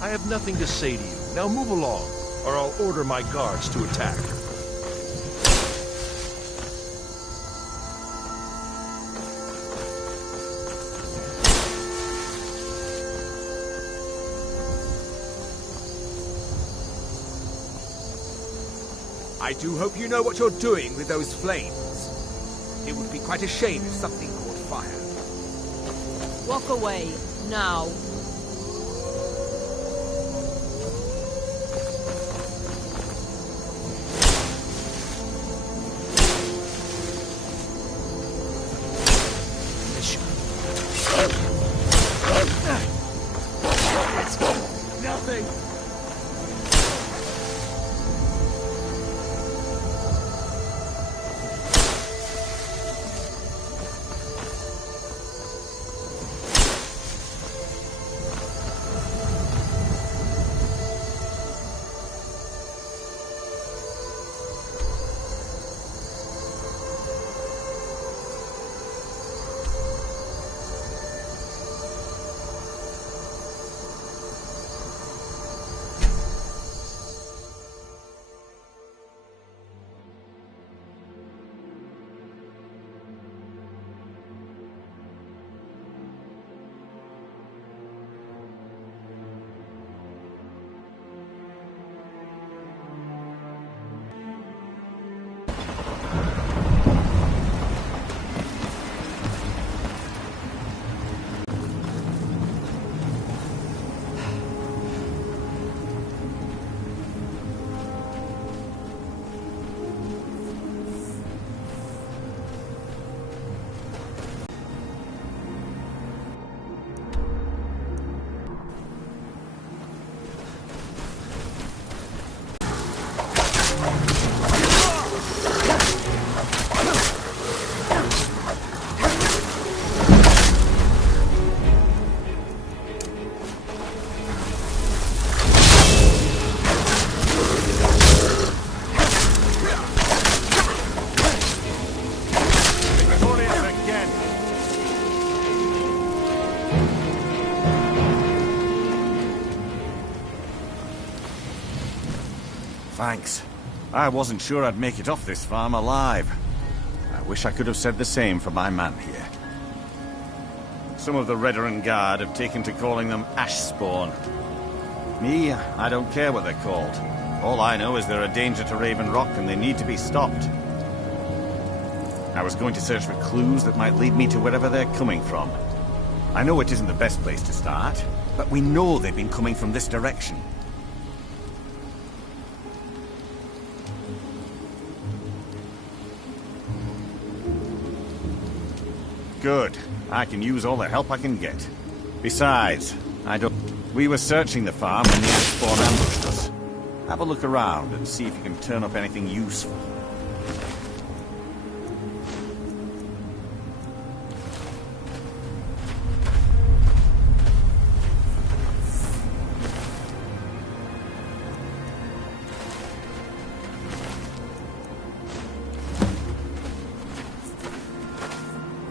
I have nothing to say to you. Now move along, or I'll order my guards to attack. I do hope you know what you're doing with those flames. It would be quite a shame if something caught fire. Walk away, now. It's nothing. Thanks. I wasn't sure I'd make it off this farm alive. I wish I could have said the same for my man here. Some of the Redderin Guard have taken to calling them ash spawn. Me, I don't care what they're called. All I know is they're a danger to Raven Rock and they need to be stopped. I was going to search for clues that might lead me to wherever they're coming from. I know it isn't the best place to start, but we know they've been coming from this direction. Good. I can use all the help I can get. Besides, we were searching the farm when the ash spawn ambushed us. Have a look around and see if you can turn up anything useful.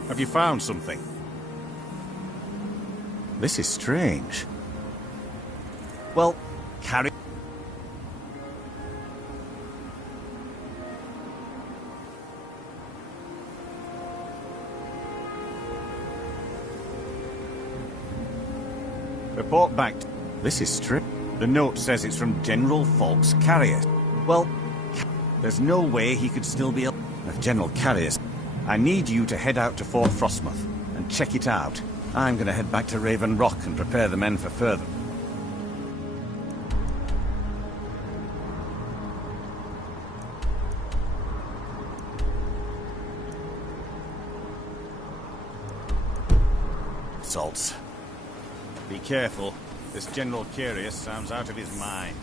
Have you found something? This is strange. Well, carry... Report back. This is strange. The note says it's from General Falk's carrier. Well, there's no way he could still be... If General Carrier's... I need you to head out to Fort Frostmoth and check it out. I'm going to head back to Raven Rock and prepare the men for further. Salts. Be careful. This General Curious sounds out of his mind.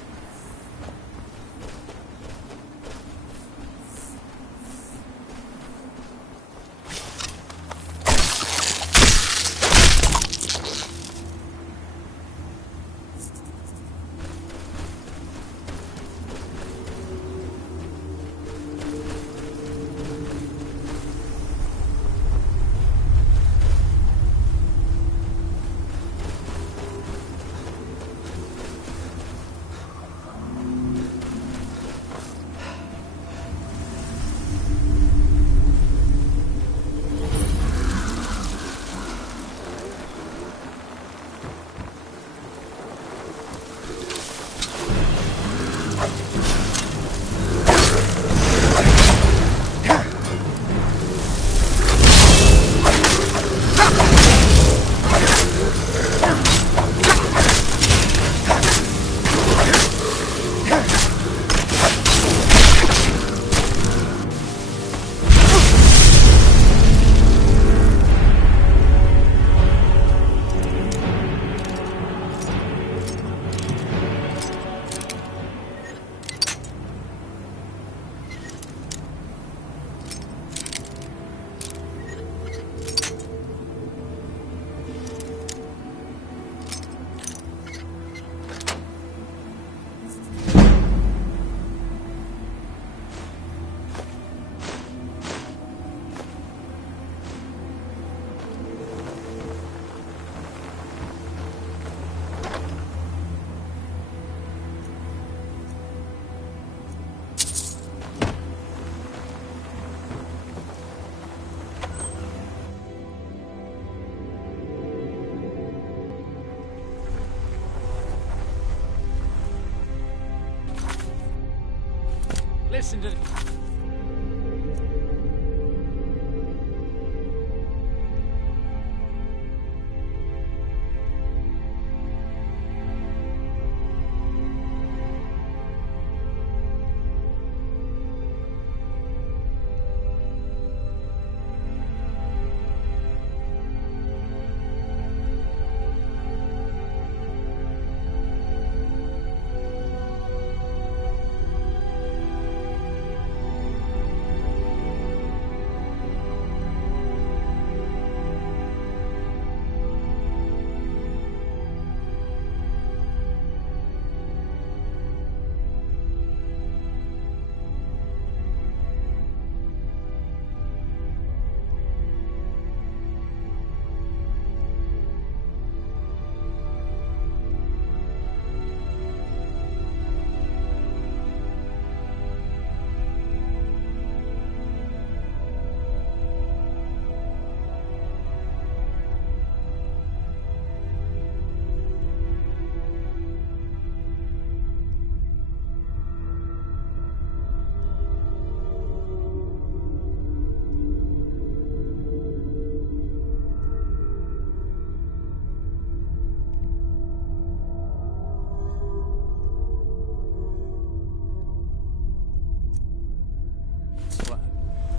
listen to...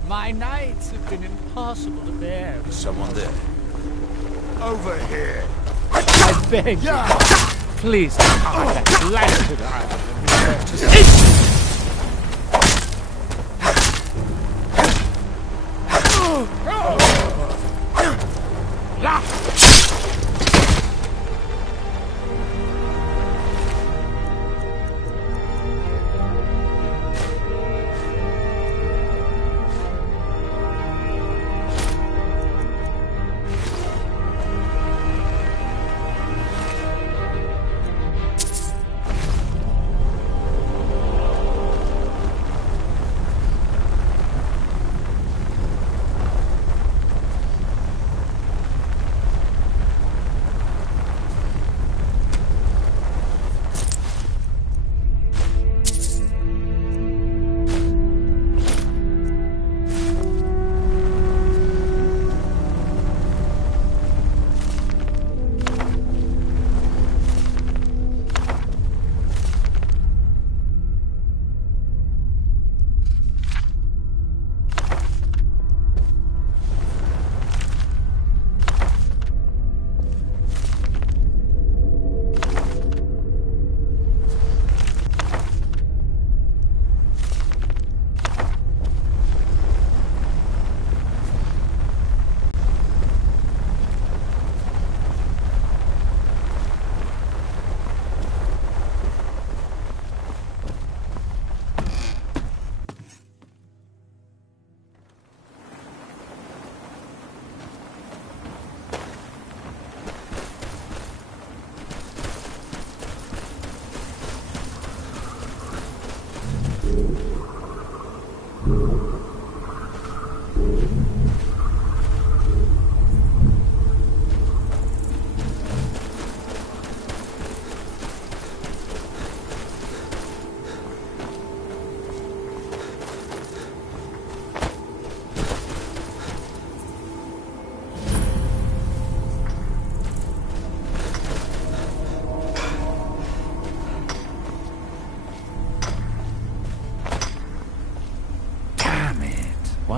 My nights have been impossible to bear. Is someone there? Over here! I beg you, please don't hide that blasted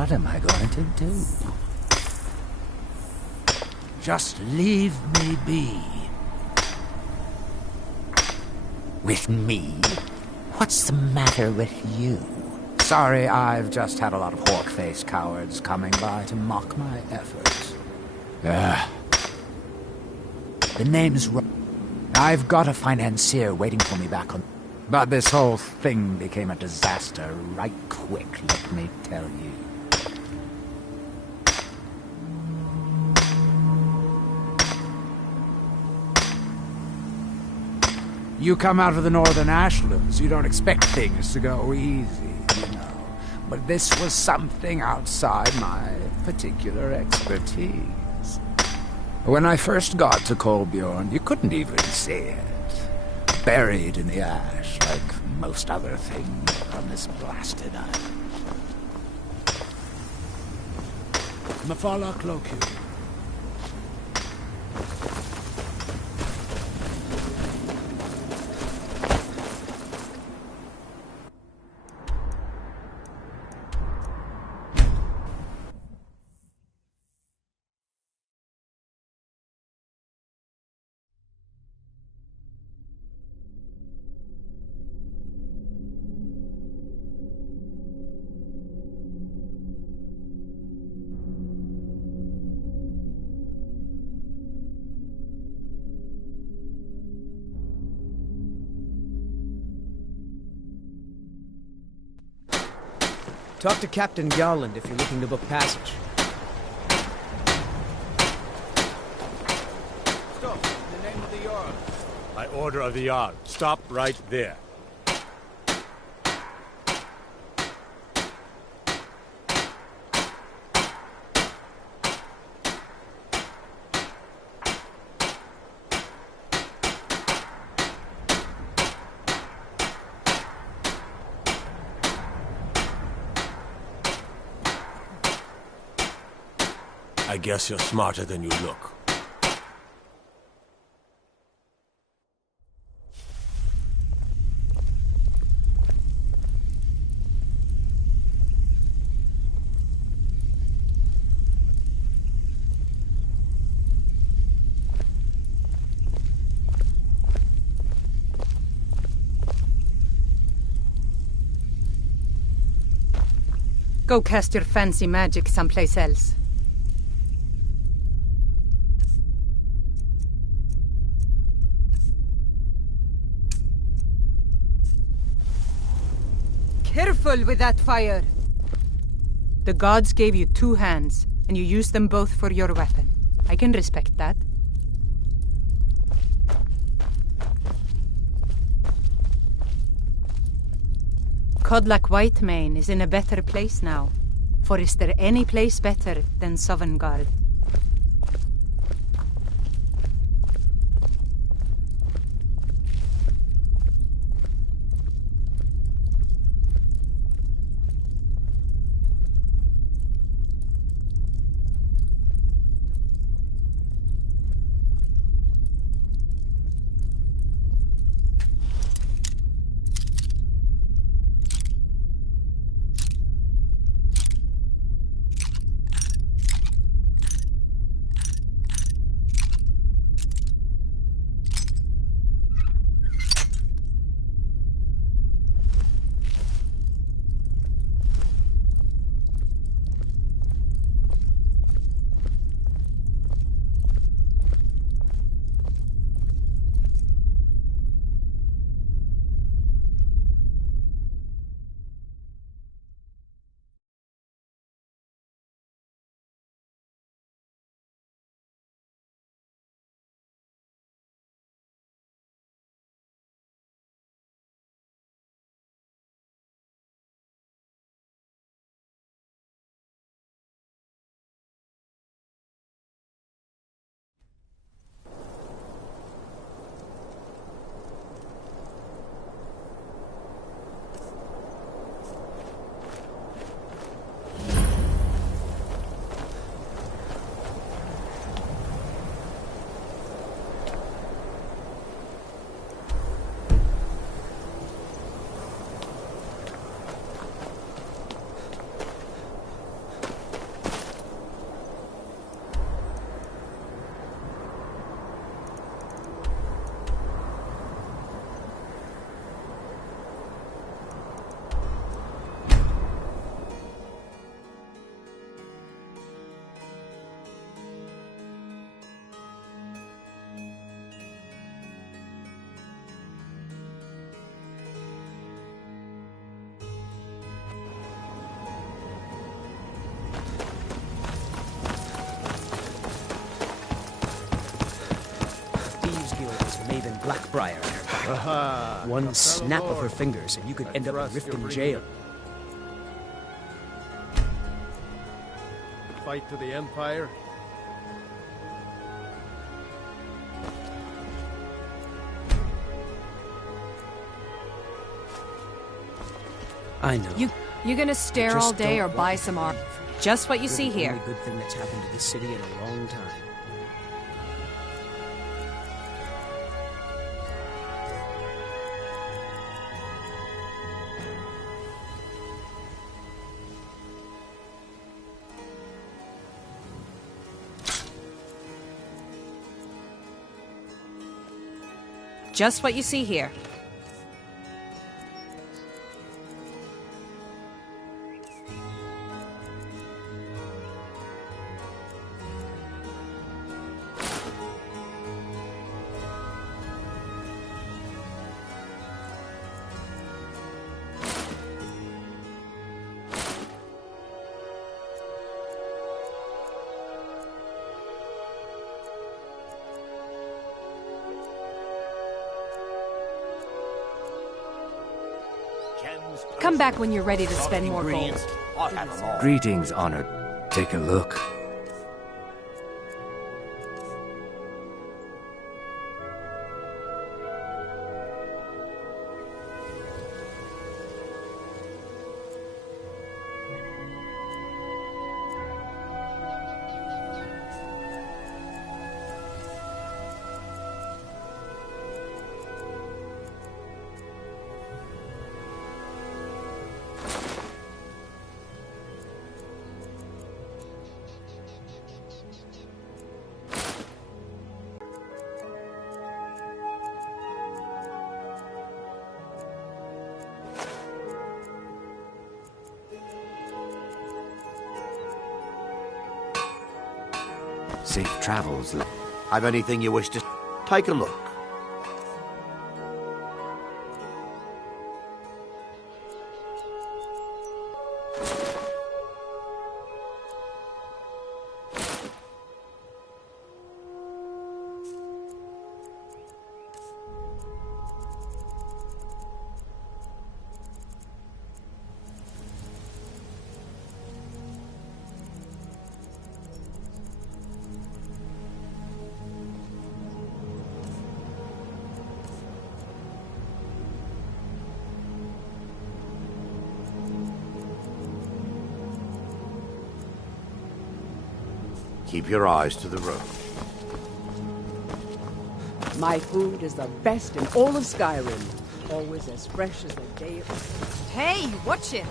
What am I going to do? Just leave me be. With me? What's the matter with you? Sorry, I've just had a lot of hawk-faced cowards coming by to mock my efforts. The name's I've got a financier waiting for me back on... But this whole thing became a disaster right quick, let me tell you. You come out of the Northern Ashlands, you don't expect things to go easy, you know. But this was something outside my particular expertise. When I first got to Colbjorn, you couldn't even see it. buried in the ash, like most other things on this blasted island. Mafala cloak you. Talk to Captain Garland if you're looking to book passage. Stop, in the name of the Jarl. By order of the Jarl. Stop right there. I guess you're smarter than you look. Go cast your fancy magic someplace else. Careful with that fire! The gods gave you 2 hands, and you used them both for your weapon. I can respect that. Codlac Whitemane is in a better place now. For is there any place better than Sovngarde? Blackbriar in her back. One snap of her fingers and you could end up in Riften jail. Fight to the Empire. I know. You gonna stare Just all day don't or buy some art? Just what you You're see the here. only good thing that's happened to this city in a long time. Just what you see here. Come back when you're ready to spend more gold. Greetings, honored. Take a look. Safe travels. Have anything you wish to... Take a look. Keep your eyes to the road. My food is the best in all of Skyrim. Always as fresh as the day it was. Hey, watch it!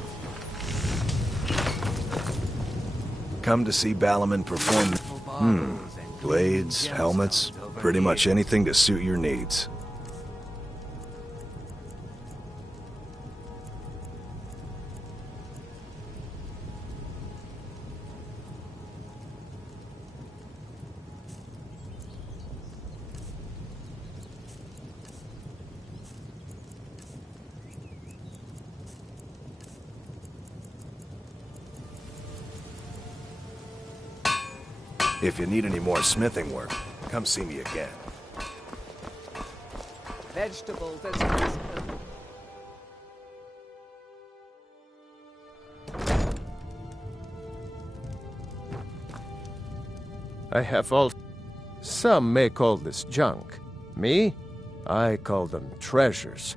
Come to see Balaman perform. Blades, helmets, pretty much anything to suit your needs. If you need any more smithing work, come see me again. Vegetables as crisp. I have all... Some may call this junk. Me? I call them treasures.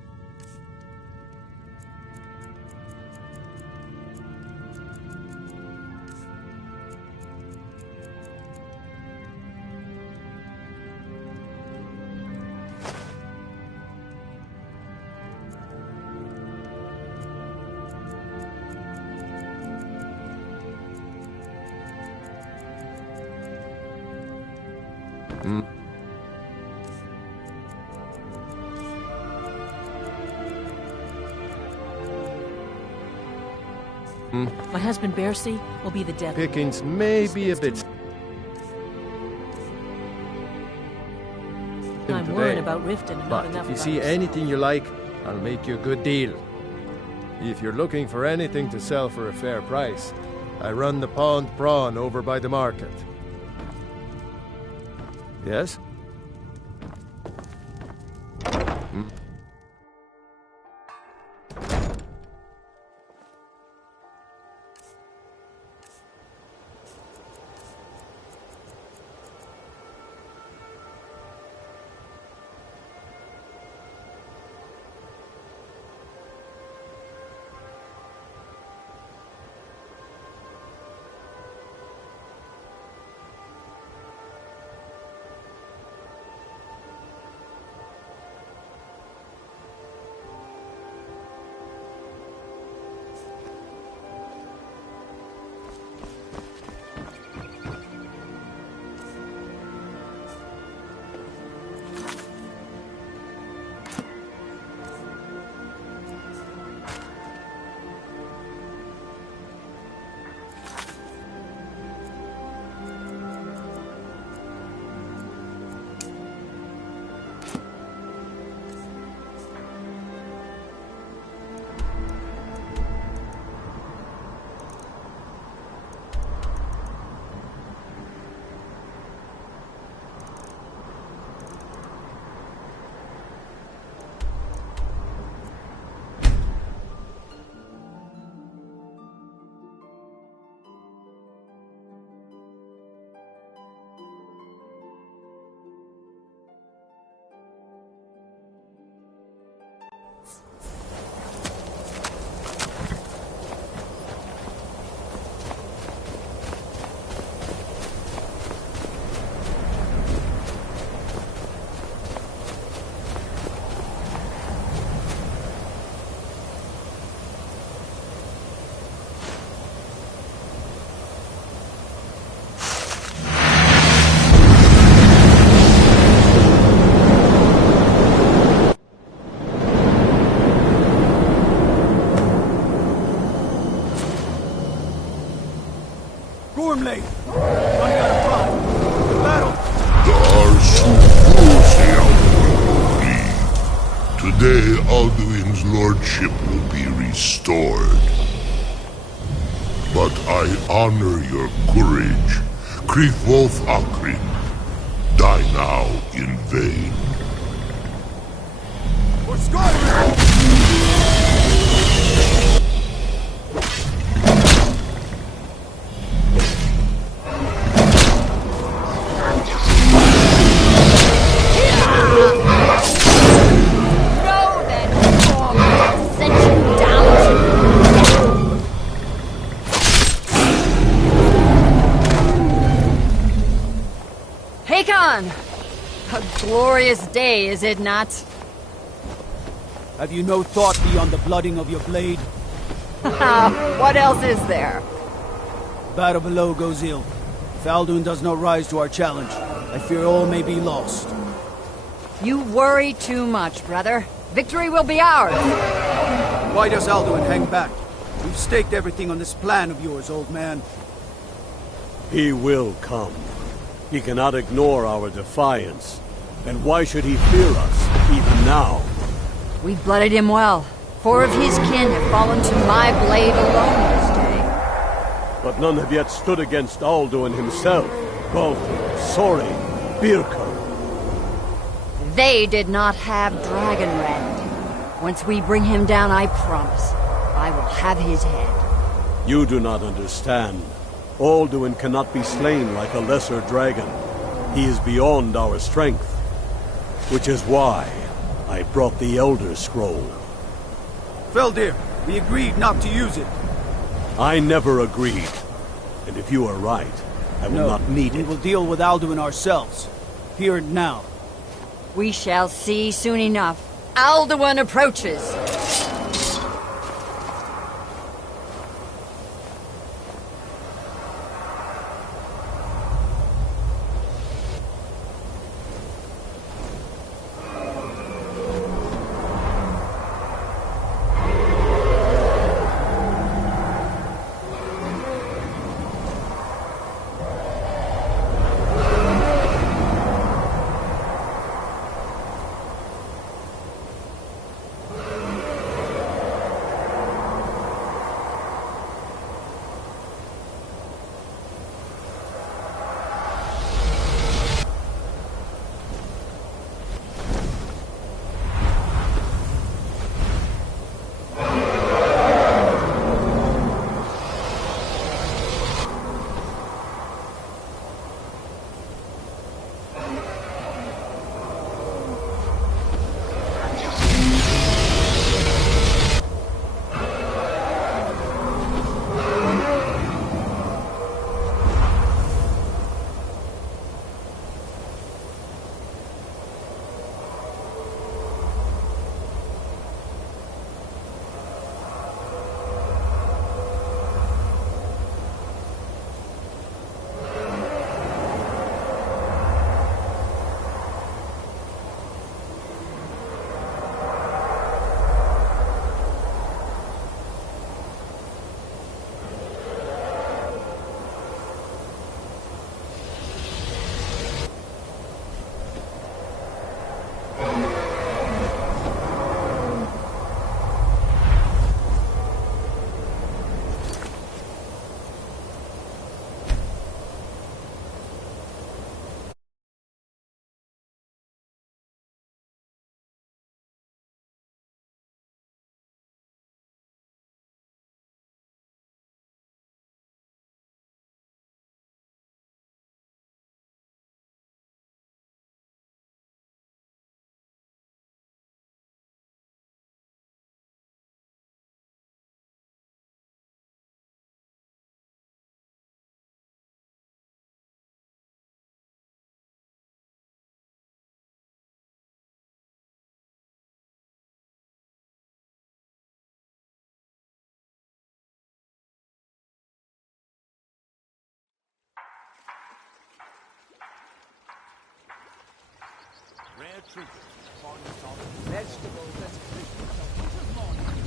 My husband Bercy will be the death. Pickings may be a bit... I'm worried about Riften and not But enough if you about see us. anything you like, I'll make you a good deal. If you're looking for anything to sell for a fair price, I run the Pond Prawn over by the market. Yes? Gormley! Running out of time! Battle! Today, Alduin's lordship will be restored. But I honor your courage. Kriegwolf Akrin. Die now in vain. For Skyrim! A glorious day, is it not? Have you no thought beyond the blooding of your blade? What else is there? Battle below goes ill. If Alduin does not rise to our challenge, I fear all may be lost. You worry too much, brother. Victory will be ours. Why does Alduin hang back? We've staked everything on this plan of yours, old man. He will come. He cannot ignore our defiance. And why should he fear us, even now? We've blooded him well. 4 of his kin have fallen to my blade alone this day. But none have yet stood against Alduin himself. Baldur, Sori, Birka. They did not have Dragonrend. Once we bring him down, I promise, I will have his head. You do not understand. Alduin cannot be slain like a lesser dragon. He is beyond our strength. Which is why I brought the Elder Scroll. Feldir, we agreed not to use it. I never agreed. And if you are right, I will not need it. We will deal with Alduin ourselves. Here and now. We shall see soon enough. Alduin approaches. treated. Fondness of vegetables as quickly as a winter's morning.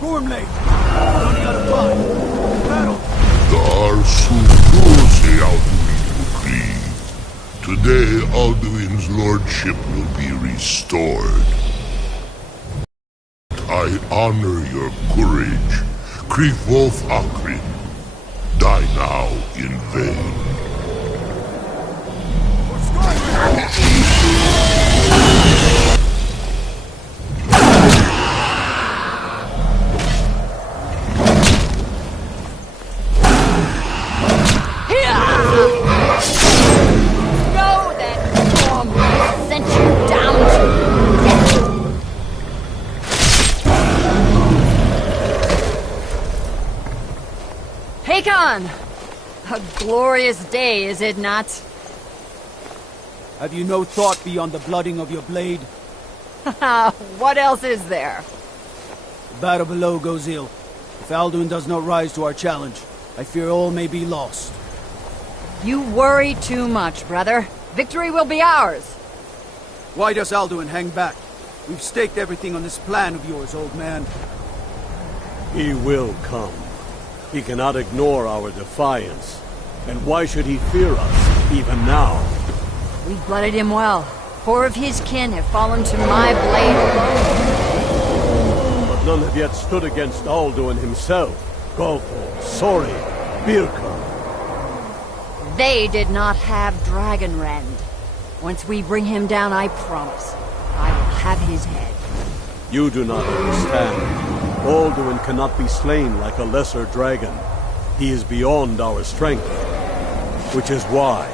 Gormley! Running out of time! Battle! Dar Suprose Alduin Krieg. Today Alduin's lordship will be restored. I honor your courage. Kriegwolf Akrin. Die now in vain. done. A glorious day, is it not? Have you no thought beyond the blooding of your blade? What else is there? The battle below goes ill. If Alduin does not rise to our challenge, I fear all may be lost. You worry too much, brother. Victory will be ours. Why does Alduin hang back? We've staked everything on this plan of yours, old man. He will come. He cannot ignore our defiance. And why should he fear us, even now? We blooded him well. 4 of his kin have fallen to my blade alone. But none have yet stood against Alduin himself. Golfo, Sori, Birka. They did not have Dragonrend. Once we bring him down, I promise, I will have his head. You do not understand. Alduin cannot be slain like a lesser dragon. He is beyond our strength. Which is why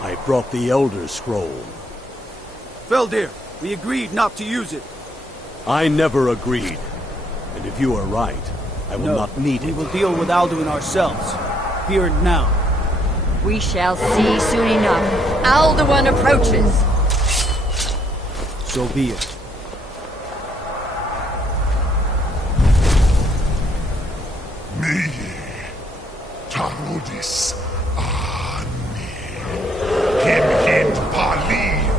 I brought the Elder Scroll. Feldir, we agreed not to use it. I never agreed. And if you are right, I will not need it. We will deal with Alduin ourselves. Here and now. We shall see soon enough. Alduin approaches. So be it. Meye, Tarodis, Ani, Him Paliv,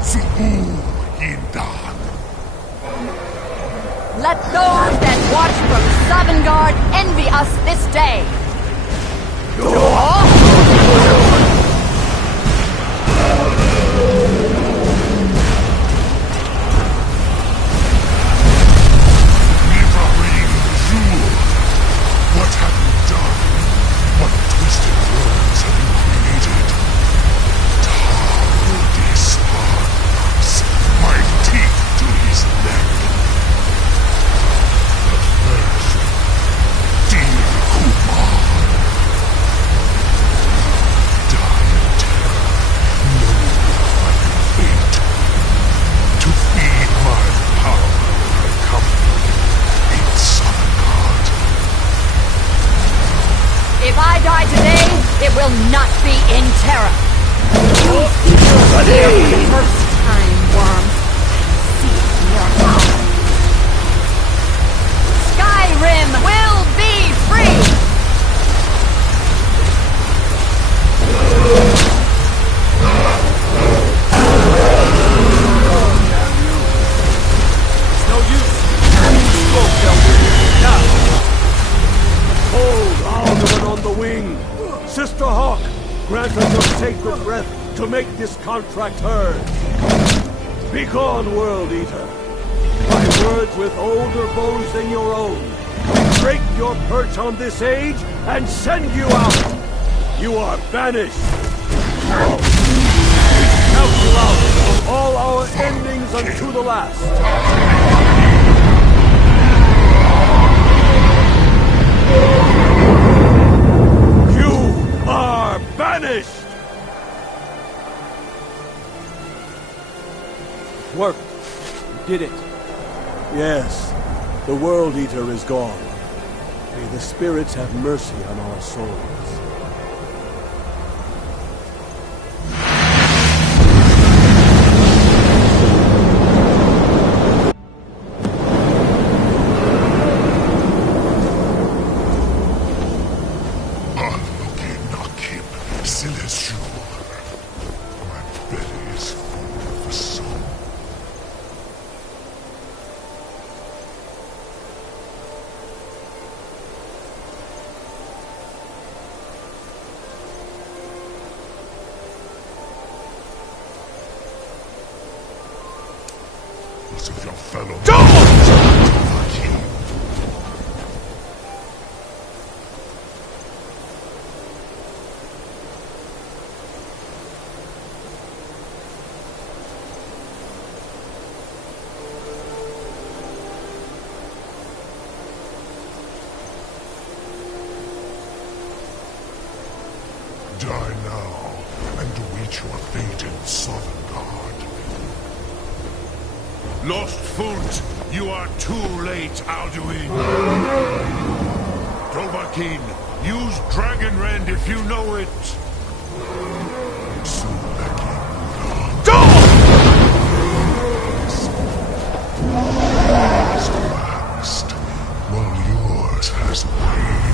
Zuhu Hindan. Let those that watch from Sovngarde envy us this day. What have you done? What twisted worlds have you created? Tarodis Arnas, my teeth to his neck. The first, dear Kumar. Die in terror, know by your fate. To feed my power, I come in Sovngarde. If I die today, it will not be in terror. For the first time, worm. See it in your mouth. Skyrim will be free! It's no use. Go, Feldir. Now. Hold Alduin on the wing! Sister Hawk, grant us your sacred breath to make this contract hers! Begone, World Eater! By words with older bones than your own, we break your perch on this age and send you out! You are banished! We count you out of all our endings unto the last! Are banished! Work. You did it. Yes, the World Eater is gone. May the spirits have mercy on our souls. Of your fellow. Die now and await your fate in Sovngarde. Lost Foot, you are too late, Alduin. Dovahkiin, Use Dragon Rend if you know it. Waxed, while yours has waned.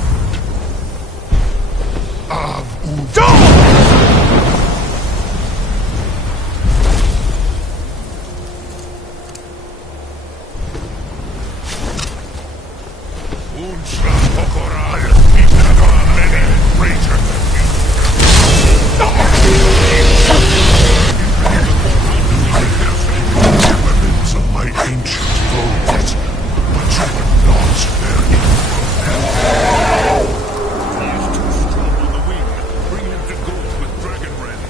Elements of my ancient foes, but you are not their equal. He is too strong on the wing. Bring him to Gold with Dragon Rend.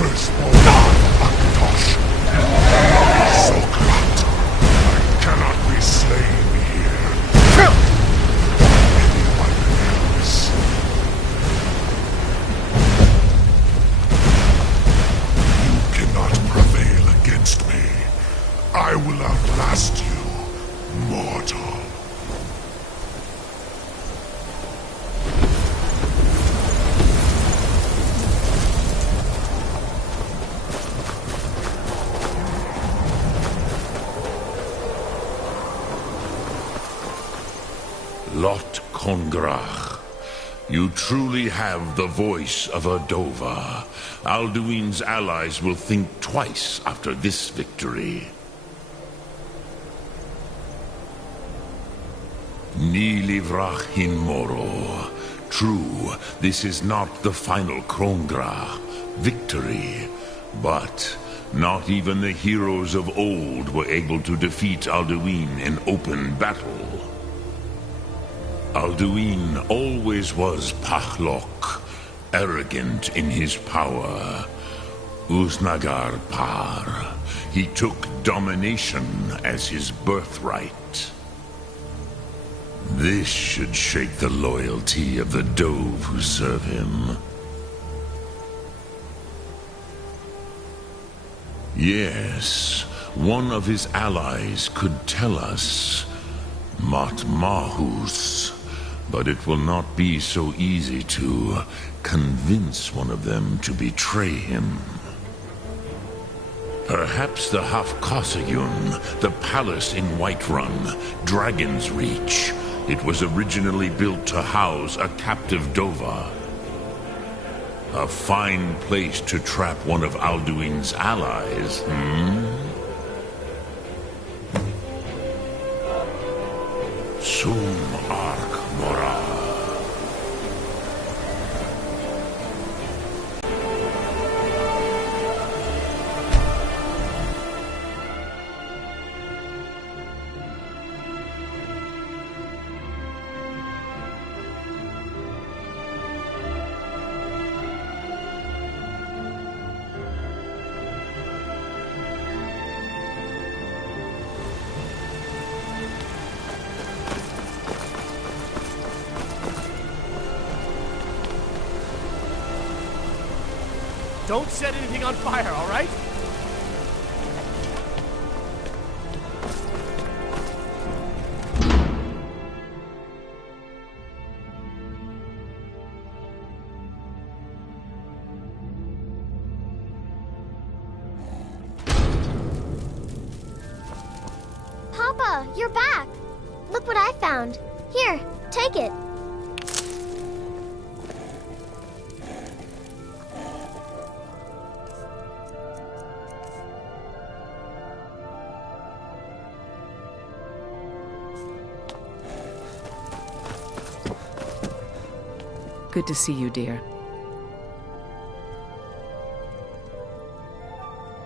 firstborn of Akatosh. Sokrat, I cannot be slain here. Anyone else? You cannot prevail against me. I will outlast you, mortal. Lot Kongrach, you truly have the voice of a Dova. Alduin's allies will think twice after this victory. Ni livrach hin moro. True, this is not the final Kongrach victory, but not even the heroes of old were able to defeat Alduin in open battle. Alduin always was Pahlok, arrogant in his power. Uznagar Par. He took domination as his birthright. This should shake the loyalty of the Dove who serve him. Yes, one of his allies could tell us. Matmahus. But it will not be so easy to convince one of them to betray him. Perhaps the Hafkosayun, the palace in Whiterun, Dragon's Reach. It was originally built to house a captive Dova. A fine place to trap one of Alduin's allies, Sum Ark Mora. Don't set anything on fire, all right? Papa, you're back. Look what I found. Here, take it. Good to see you, dear.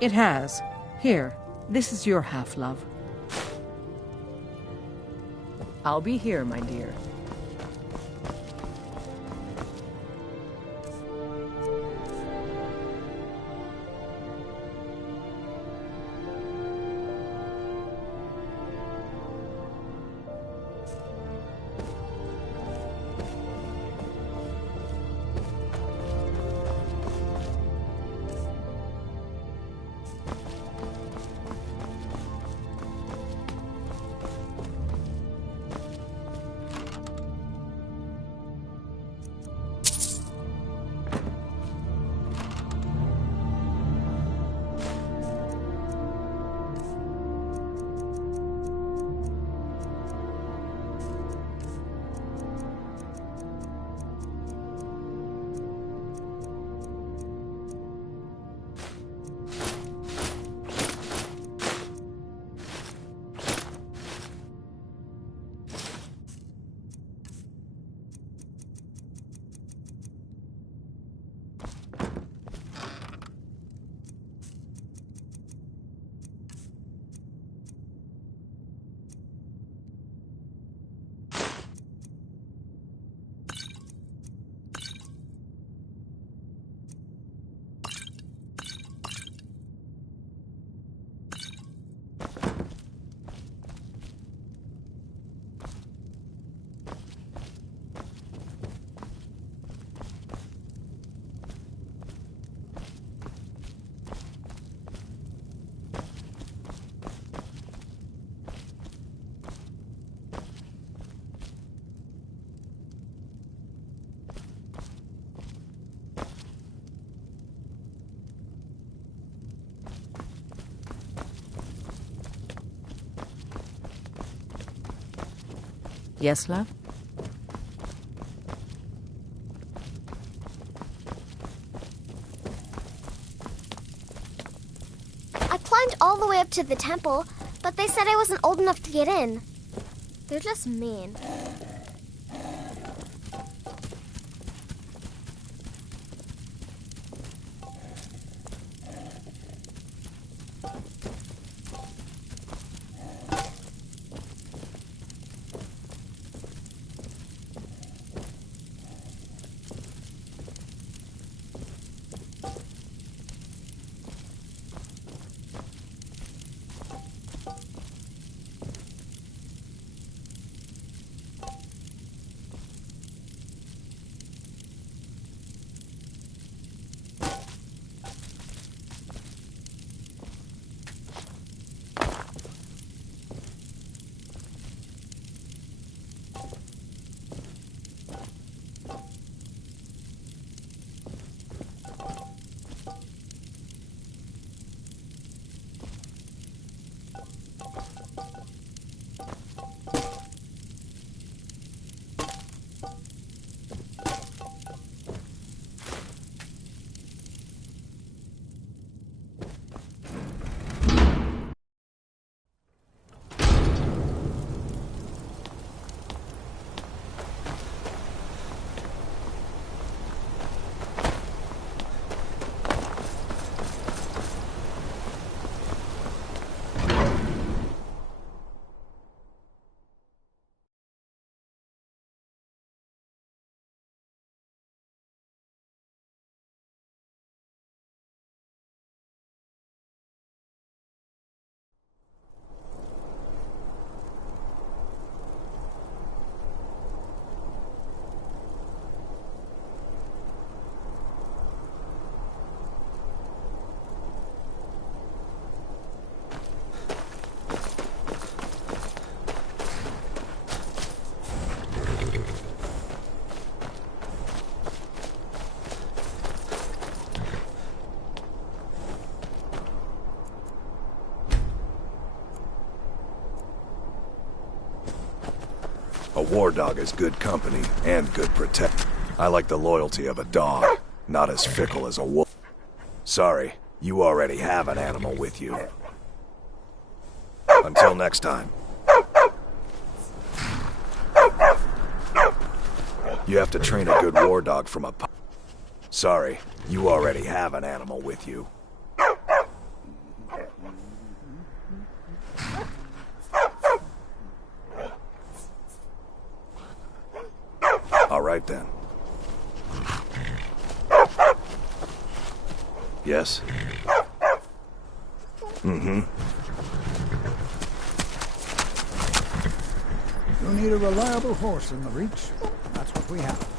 It has. Here, this is your half, love. I'll be here, my dear. Yes, love? I climbed all the way up to the temple, but they said I wasn't old enough to get in. They're just mean. A war dog is good company and good protect. I like the loyalty of a dog, not as fickle as a wolf. Sorry, you already have an animal with you. Until next time. You have to train a good war dog from a pup. Sorry, you already have an animal with you. All right then. Yes? Mm-hmm. You need a reliable horse in the Reach. That's what we have.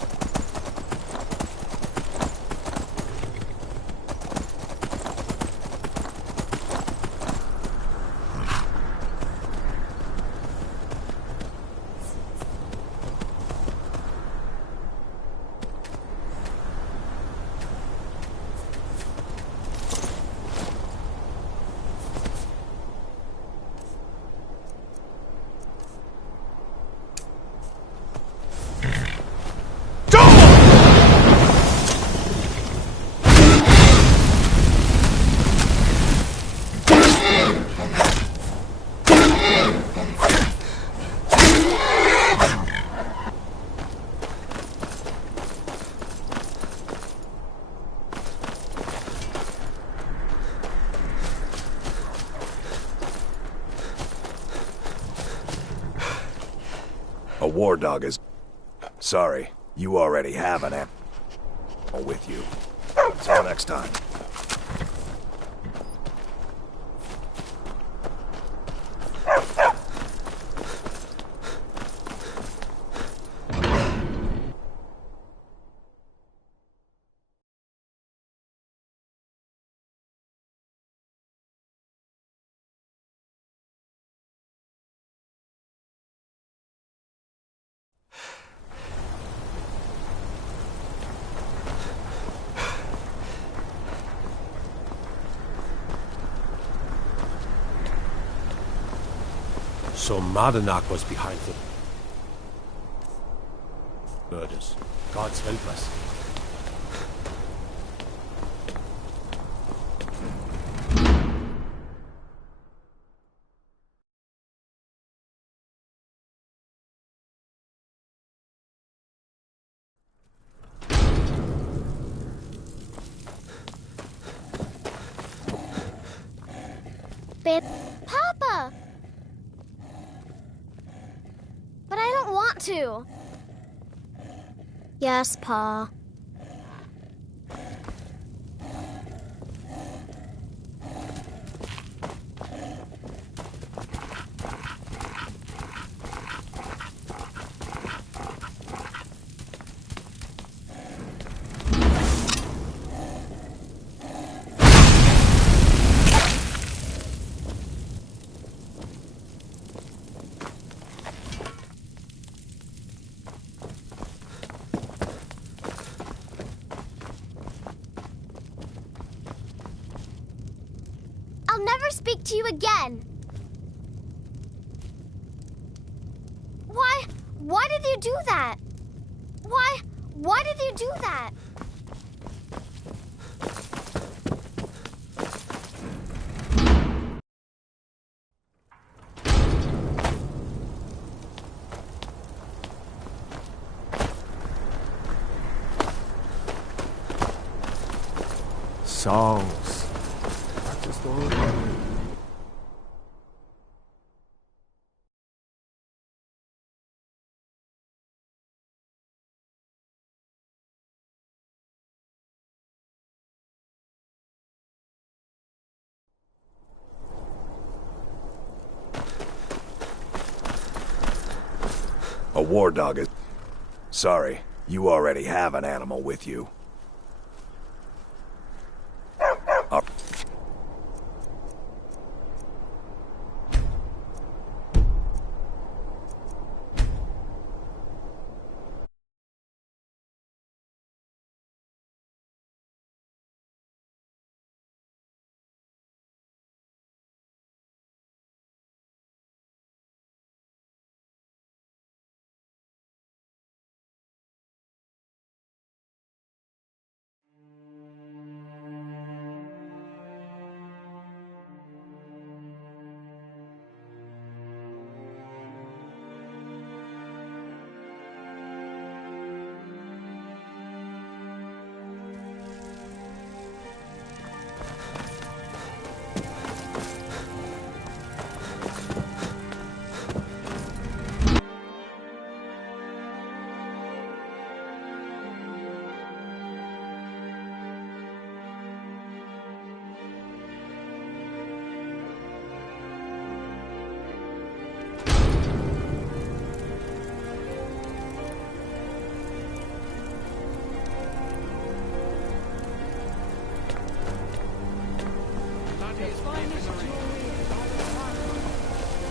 A war dog is... Sorry, you already have an animal with you. Until next time. So Madanach was behind it. Murders. Gods help us. Babe, Papa! But I don't want to. Yes, Pa. I'll never speak to you again. Why did you do that? Why did you do that? Songs. Practice the whole time. A war dog is... Sorry, you already have an animal with you.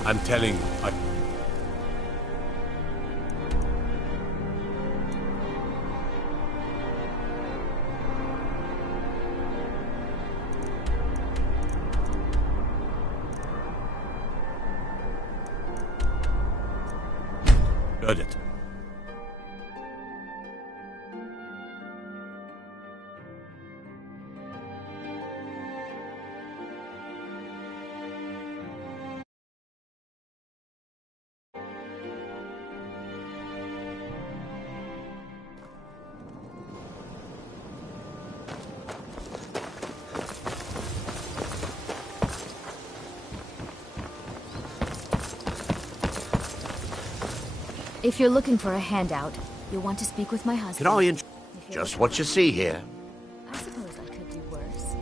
I'm telling you, heard it. If you're looking for a handout, you'll want to speak with my husband. Can I just what you see here? I suppose I could do worse.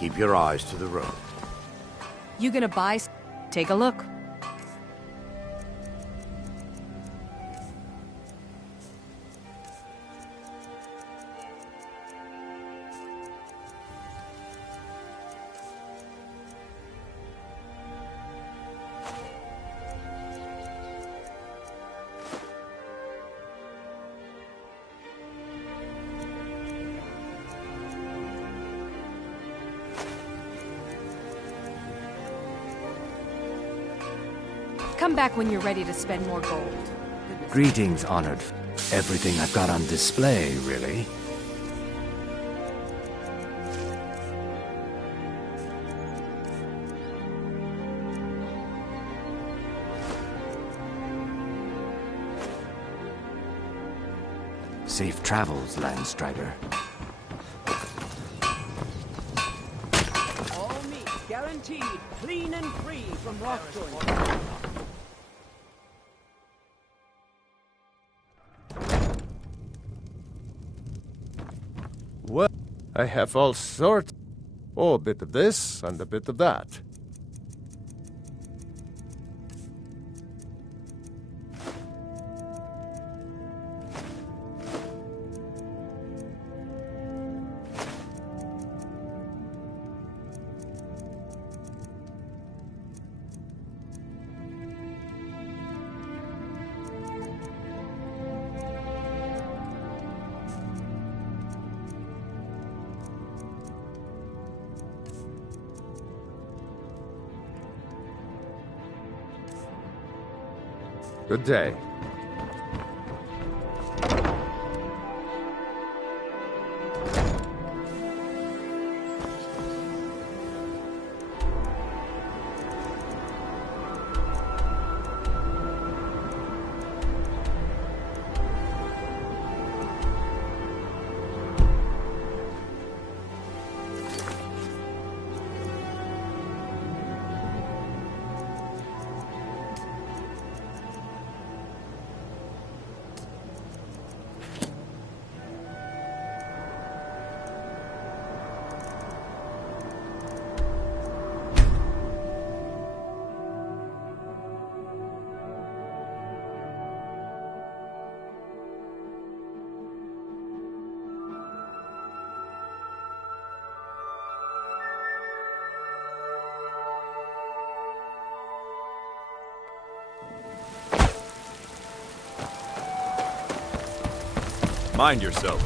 Keep your eyes to the road. You gonna buy? Take a look. Come back when you're ready to spend more gold. Greetings, honored. Everything I've got on display, really. Safe travels, Landstrider. All meat guaranteed, clean and free from rock joints. Well, I have all sorts. Oh, a bit of this and a bit of that. Good day. Mind yourself.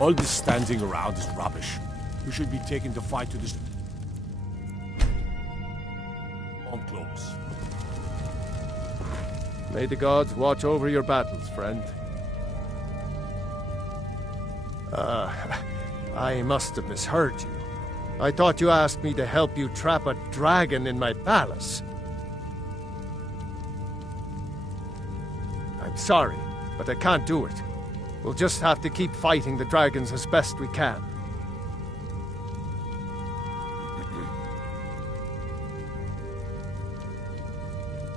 All this standing around is rubbish. You should be taking the fight to this... Come close. May the gods watch over your battles, friend. I must have misheard you. I thought you asked me to help you trap a dragon in my palace. I'm sorry, but I can't do it. We'll just have to keep fighting the dragons as best we can.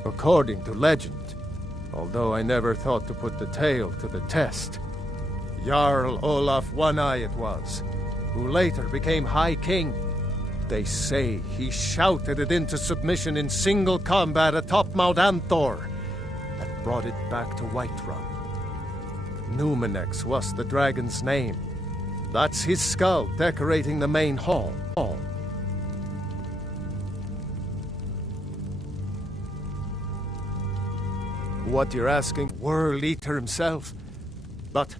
According to legend, although I never thought to put the tale to the test, Jarl Olaf One-Eye it was, who later became High King. They say he shouted it into submission in single combat atop Mount Anthor that brought it back to Whiterun. Numenex was the dragon's name. That's his skull decorating the main hall. What you're asking, World Eater himself. But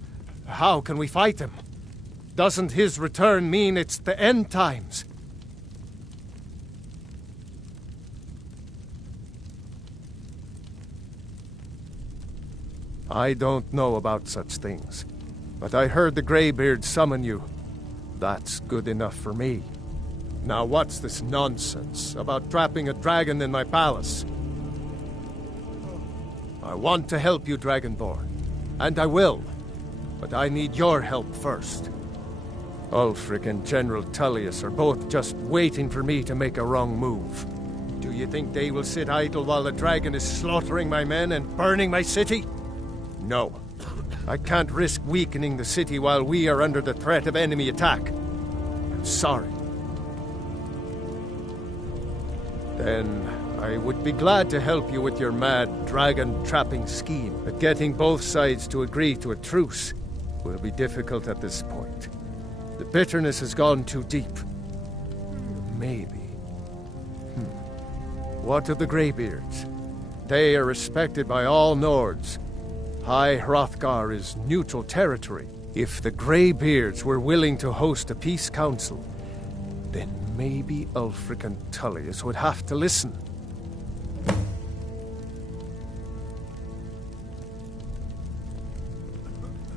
how can we fight him? Doesn't his return mean it's the end times? I don't know about such things, but I heard the Greybeard summon you. That's good enough for me. Now what's this nonsense about trapping a dragon in my palace? I want to help you, Dragonborn, and I will, but I need your help first. Ulfric and General Tullius are both just waiting for me to make a wrong move. Do you think they will sit idle while the dragon is slaughtering my men and burning my city? No. I can't risk weakening the city while we are under the threat of enemy attack. I'm sorry. Then I would be glad to help you with your mad dragon-trapping scheme, but getting both sides to agree to a truce will be difficult at this point. The bitterness has gone too deep. Maybe. What of the Greybeards? They are respected by all Nords. High Hrothgar is neutral territory. If the Greybeards were willing to host a peace council, then maybe Ulfric and Tullius would have to listen.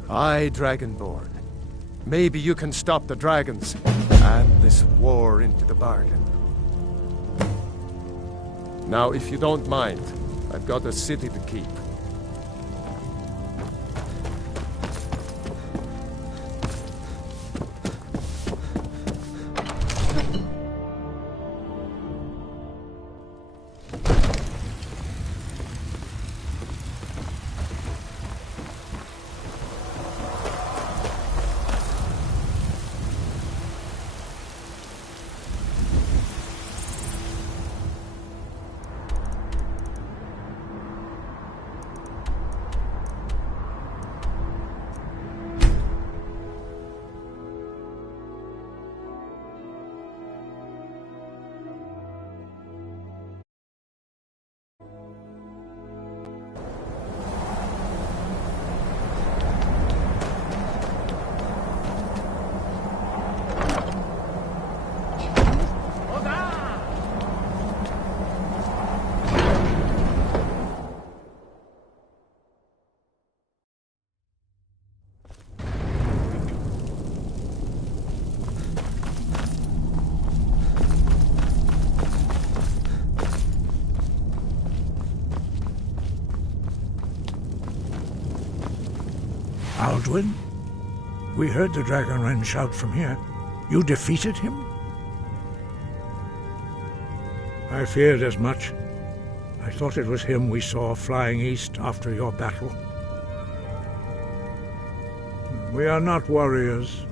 Aye, Dragonborn. Maybe you can stop the dragons, and this war into the bargain. Now, if you don't mind, I've got a city to keep. Alduin? We heard the Dragonren shout from here. You defeated him? I feared as much. I thought it was him we saw flying east after your battle. We are not warriors.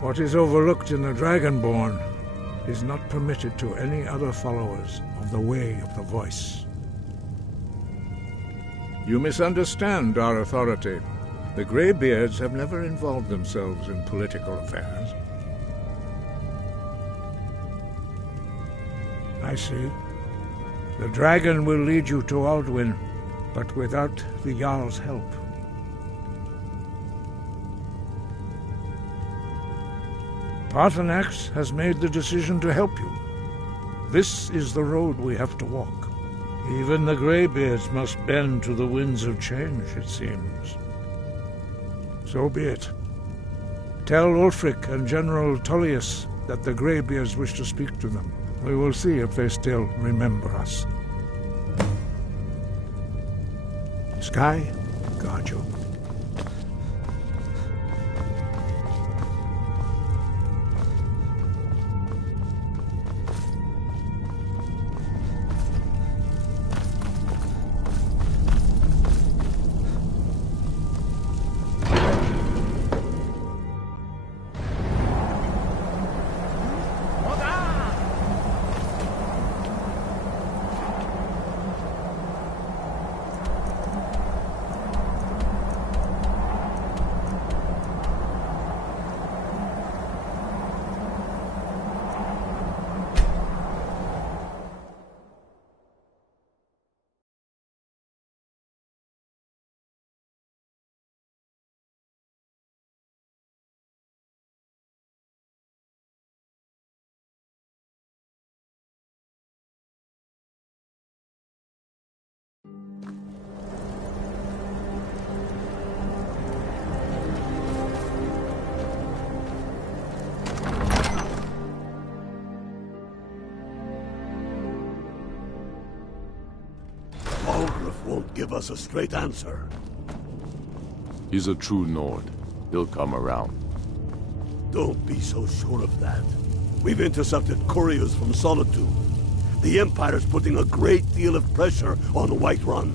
What is overlooked in the Dragonborn is not permitted to any other followers of the Way of the Voice. You misunderstand our authority. The Greybeards have never involved themselves in political affairs. I see. The dragon will lead you to Alduin, but without the Jarl's help. Paarthurnax has made the decision to help you. This is the road we have to walk. Even the Greybeards must bend to the winds of change, it seems. So be it. Tell Ulfric and General Tullius that the Greybeards wish to speak to them. We will see if they still remember us. Sky, guard you. give us a straight answer. He's a true Nord. He'll come around. Don't be so sure of that. We've intercepted couriers from Solitude. The Empire's putting a great deal of pressure on Whiterun.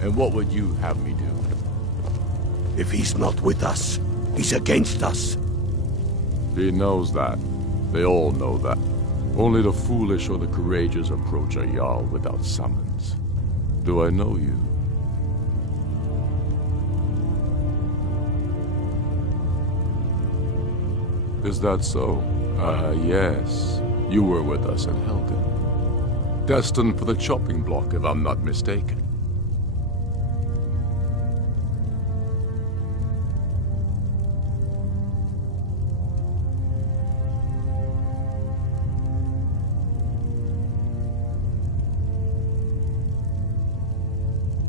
And what would you have me do? If he's not with us, he's against us. He knows that. They all know that. Only the foolish or the courageous approach a Jarl without summons. Do I know you? Is that so? Yes. You were with us at Helgen. Destined for the chopping block, if I'm not mistaken.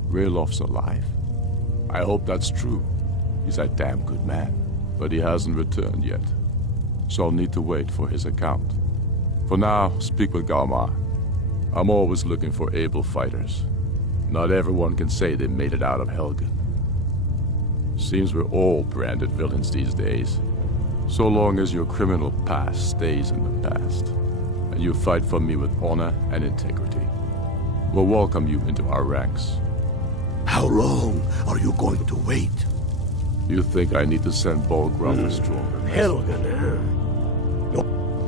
Raylof's alive. I hope that's true. He's a damn good man, but he hasn't returned yet. So I'll need to wait for his account. For now, speak with Galmar. I'm always looking for able fighters. Not everyone can say they made it out of Helgen. Seems we're all branded villains these days. So long as your criminal past stays in the past, and you fight for me with honor and integrity, we'll welcome you into our ranks. How long are you going to wait? You think I need to send Bolgrum a stronger message? Helgen, huh?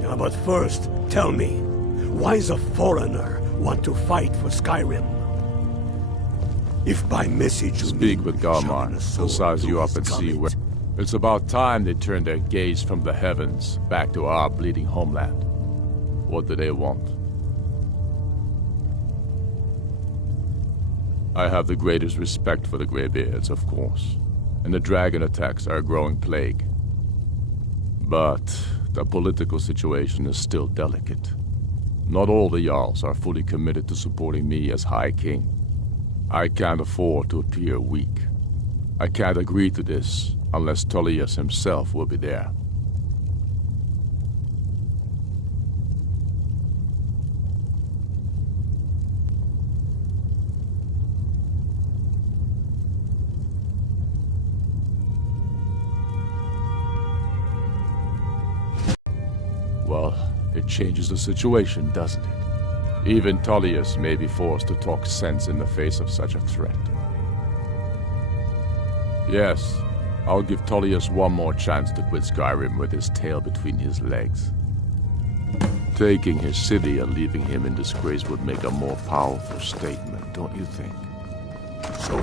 No, but first, tell me, why does a foreigner want to fight for Skyrim? If by message you speak with Galmar, he'll size you up and see where... It's about time they turn their gaze from the heavens back to our bleeding homeland. What do they want? I have the greatest respect for the Greybeards, of course, and the dragon attacks are a growing plague. But the political situation is still delicate. Not all the Jarls are fully committed to supporting me as High King. I can't afford to appear weak. I can't agree to this unless Tullius himself will be there. Well, it changes the situation, doesn't it? Even Tullius may be forced to talk sense in the face of such a threat. Yes, I'll give Tullius one more chance to quit Skyrim with his tail between his legs. Taking his city and leaving him in disgrace would make a more powerful statement, don't you think? So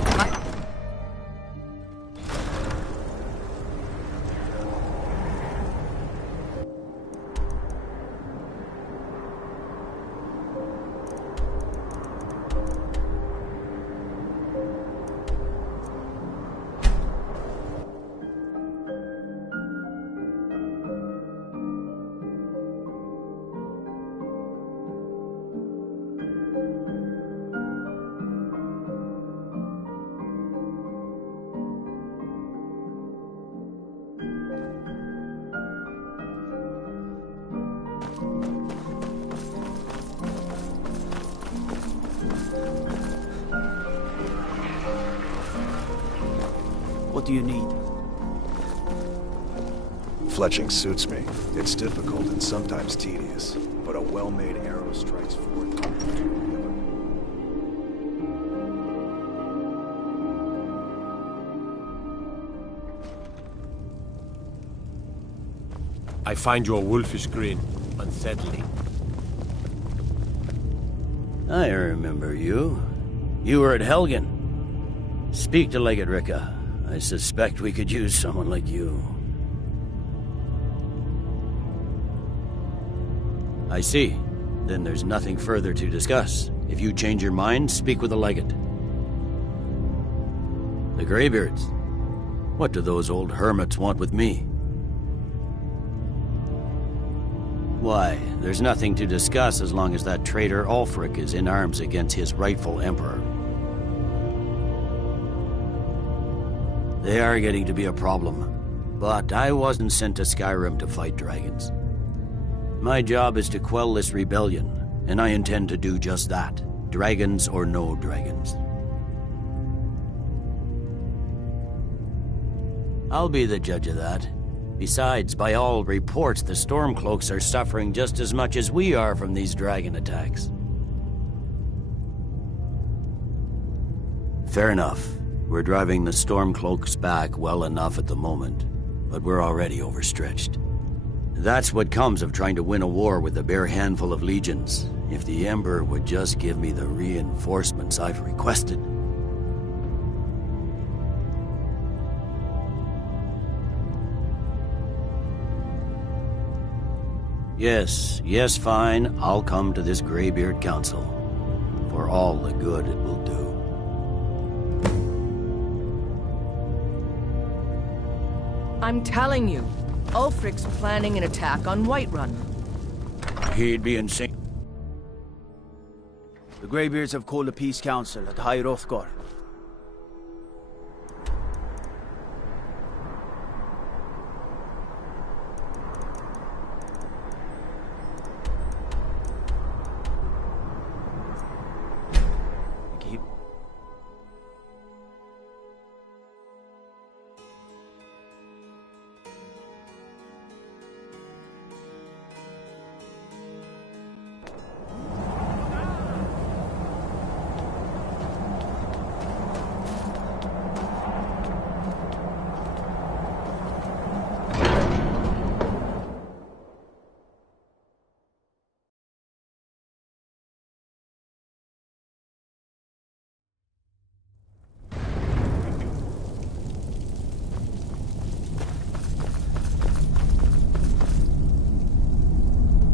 What do you need? Fletching suits me. It's difficult and sometimes tedious, but a well-made arrow strikes forth. I find your wolfish grin unsettling. I remember you. You were at Helgen. Speak to Legate Ricka. I suspect we could use someone like you. I see. Then there's nothing further to discuss. If you change your mind, speak with the Legate. The Greybeards. What do those old hermits want with me? Why, there's nothing to discuss as long as that traitor Ulfric is in arms against his rightful emperor. They are getting to be a problem, but I wasn't sent to Skyrim to fight dragons. My job is to quell this rebellion, and I intend to do just that, dragons or no dragons. I'll be the judge of that. Besides, by all reports, the Stormcloaks are suffering just as much as we are from these dragon attacks. Fair enough. We're driving the Stormcloaks back well enough at the moment, but we're already overstretched. That's what comes of trying to win a war with a bare handful of legions. If the Emperor would just give me the reinforcements I've requested. Yes, fine. I'll come to this Greybeard Council. For all the good it will do. I'm telling you, Ulfric's planning an attack on Whiterun. He'd be insane. The Greybeards have called a peace council at High Hrothgar.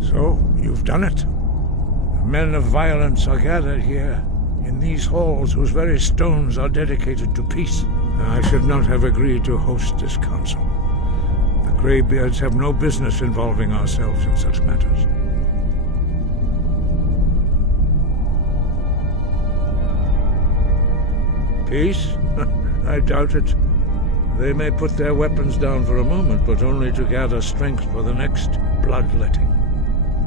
So, you've done it. The men of violence are gathered here, in these halls whose very stones are dedicated to peace. I should not have agreed to host this council. The Greybeards have no business involving ourselves in such matters. Peace? I doubt it. They may put their weapons down for a moment, but only to gather strength for the next bloodletting.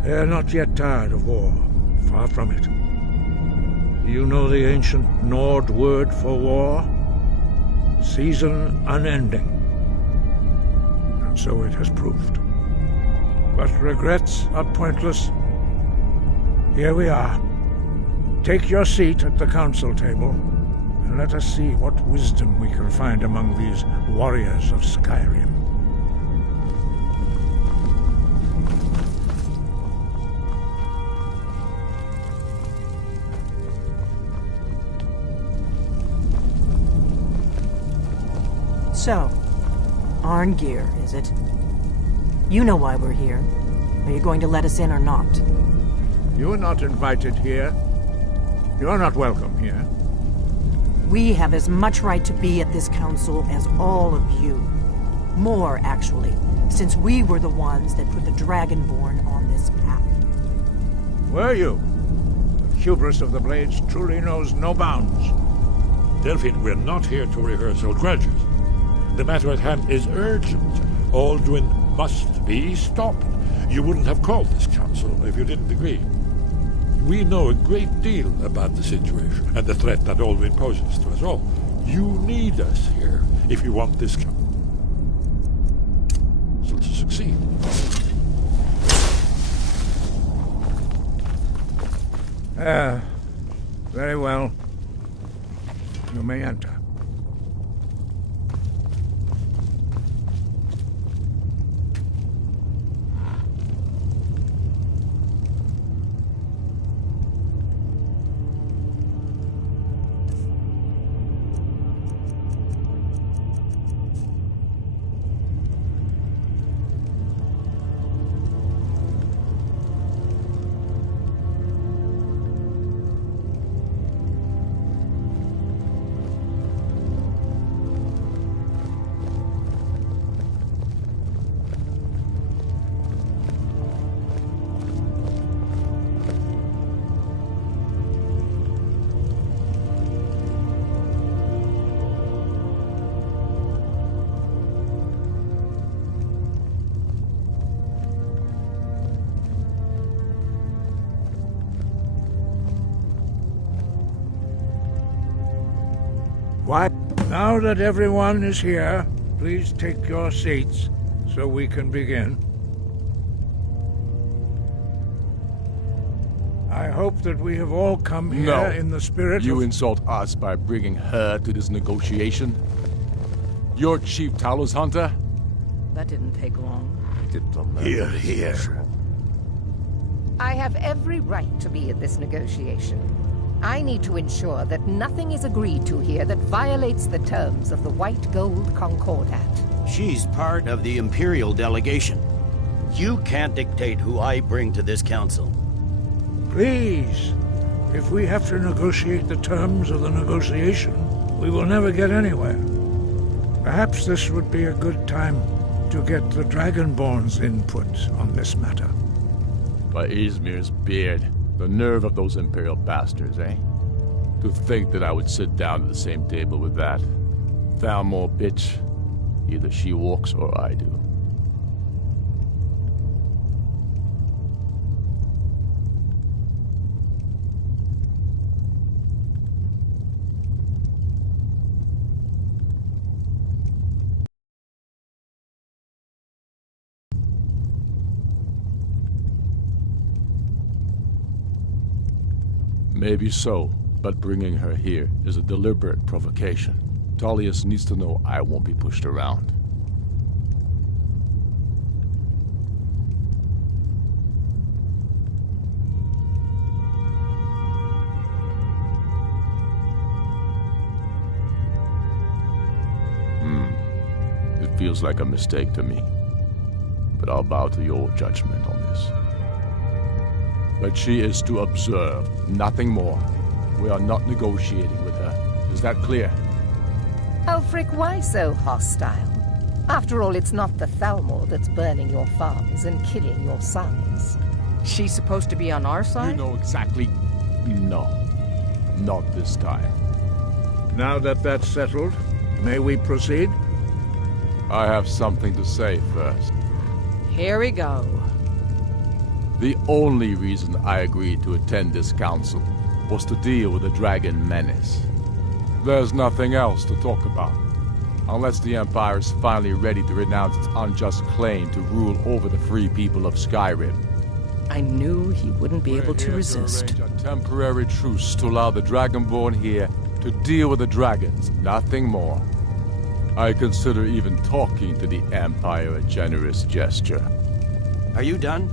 They are not yet tired of war. Far from it. Do you know the ancient Nord word for war? Season unending. And so it has proved. But regrets are pointless. Here we are. Take your seat at the council table, and let us see what wisdom we can find among these warriors of Skyrim. So, Arngeir, is it? You know why we're here. Are you going to let us in or not? You are not invited here. You are not welcome here. We have as much right to be at this council as all of you. More, actually, since we were the ones that put the Dragonborn on this path. Were you? The hubris of the Blades truly knows no bounds. Delphine, we're not here to rehearse old grudges. The matter at hand is urgent. Alduin must be stopped. You wouldn't have called this council if you didn't agree. We know a great deal about the situation and the threat that Alduin poses to us all. You need us here if you want this council to succeed. Very well. You may enter. Why, now that everyone is here, please take your seats so we can begin. I hope that we have all come here in the spirit You of... insult us by bringing her to this negotiation? You're Chief Talos Hunter? That didn't take long. Here, here. I have every right to be at this negotiation. I need to ensure that nothing is agreed to here that violates the terms of the White Gold Concordat. She's part of the Imperial delegation. You can't dictate who I bring to this council. Please, if we have to negotiate the terms of the negotiation, we will never get anywhere. Perhaps this would be a good time to get the Dragonborn's input on this matter. By Izmir's beard, the nerve of those Imperial bastards, eh? To think that I would sit down at the same table with that. Thalmor bitch. Either she walks or I do. Maybe so, but bringing her here is a deliberate provocation. Tullius needs to know I won't be pushed around. It feels like a mistake to me, but I'll bow to your judgment on this. But she is to observe, nothing more. We are not negotiating with her. Is that clear? Ulfric, why so hostile? After all, it's not the Thalmor that's burning your farms and killing your sons. She's supposed to be on our side? You know exactly... No. Not this time. Now that that's settled, may we proceed? I have something to say first. Here we go. The only reason I agreed to attend this council was to deal with the dragon menace. There's nothing else to talk about, unless the Empire is finally ready to renounce its unjust claim to rule over the free people of Skyrim. I knew he wouldn't be able to resist. To arrange a temporary truce to allow the Dragonborn here to deal with the dragons, nothing more. I consider even talking to the Empire a generous gesture. Are you done?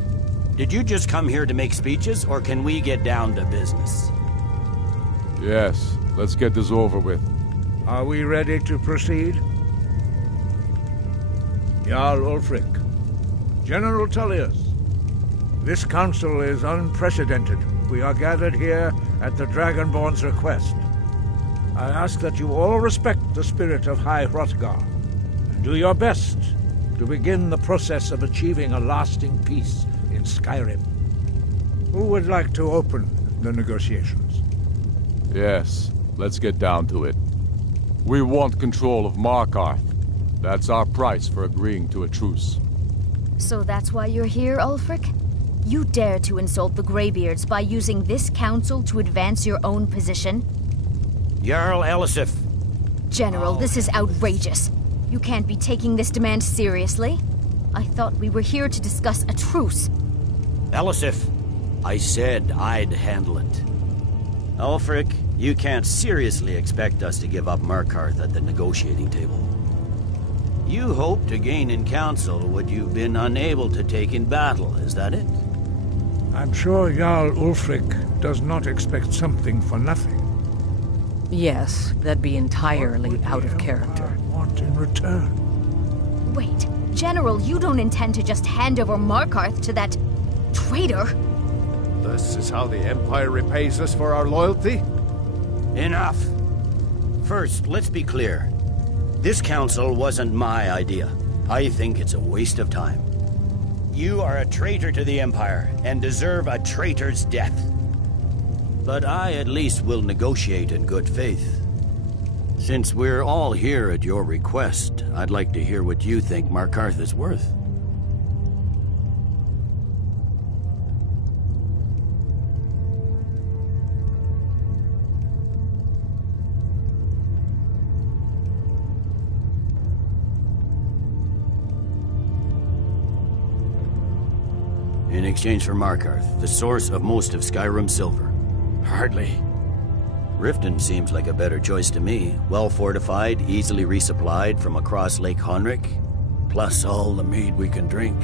Did you just come here to make speeches, or can we get down to business? Yes, let's get this over with. Are we ready to proceed? Jarl Ulfric, General Tullius, this council is unprecedented. We are gathered here at the Dragonborn's request. I ask that you all respect the spirit of High Hrothgar, and do your best to begin the process of achieving a lasting peace in Skyrim. Who would like to open the negotiations? Yes, let's get down to it. We want control of Markarth. That's our price for agreeing to a truce. So that's why you're here, Ulfric? You dare to insult the Greybeards by using this council to advance your own position? Jarl Elisif. General, this is outrageous. You can't be taking this demand seriously. I thought we were here to discuss a truce. Elisif, I said I'd handle it. Ulfric, you can't seriously expect us to give up Markarth at the negotiating table. You hope to gain in council what you've been unable to take in battle, is that it? I'm sure Jarl Ulfric does not expect something for nothing. Yes, that'd be entirely out of character. Want in return? Wait, General, you don't intend to just hand over Markarth to that traitor? This is how the Empire repays us for our loyalty? Enough. First, let's be clear. This council wasn't my idea. I think it's a waste of time. You are a traitor to the Empire and deserve a traitor's death. But I at least will negotiate in good faith. Since we're all here at your request, I'd like to hear what you think Markarth is worth. in exchange for Markarth, the source of most of Skyrim's silver. Hardly. Riften seems like a better choice to me. Well fortified, easily resupplied from across Lake Honrick, plus all the mead we can drink.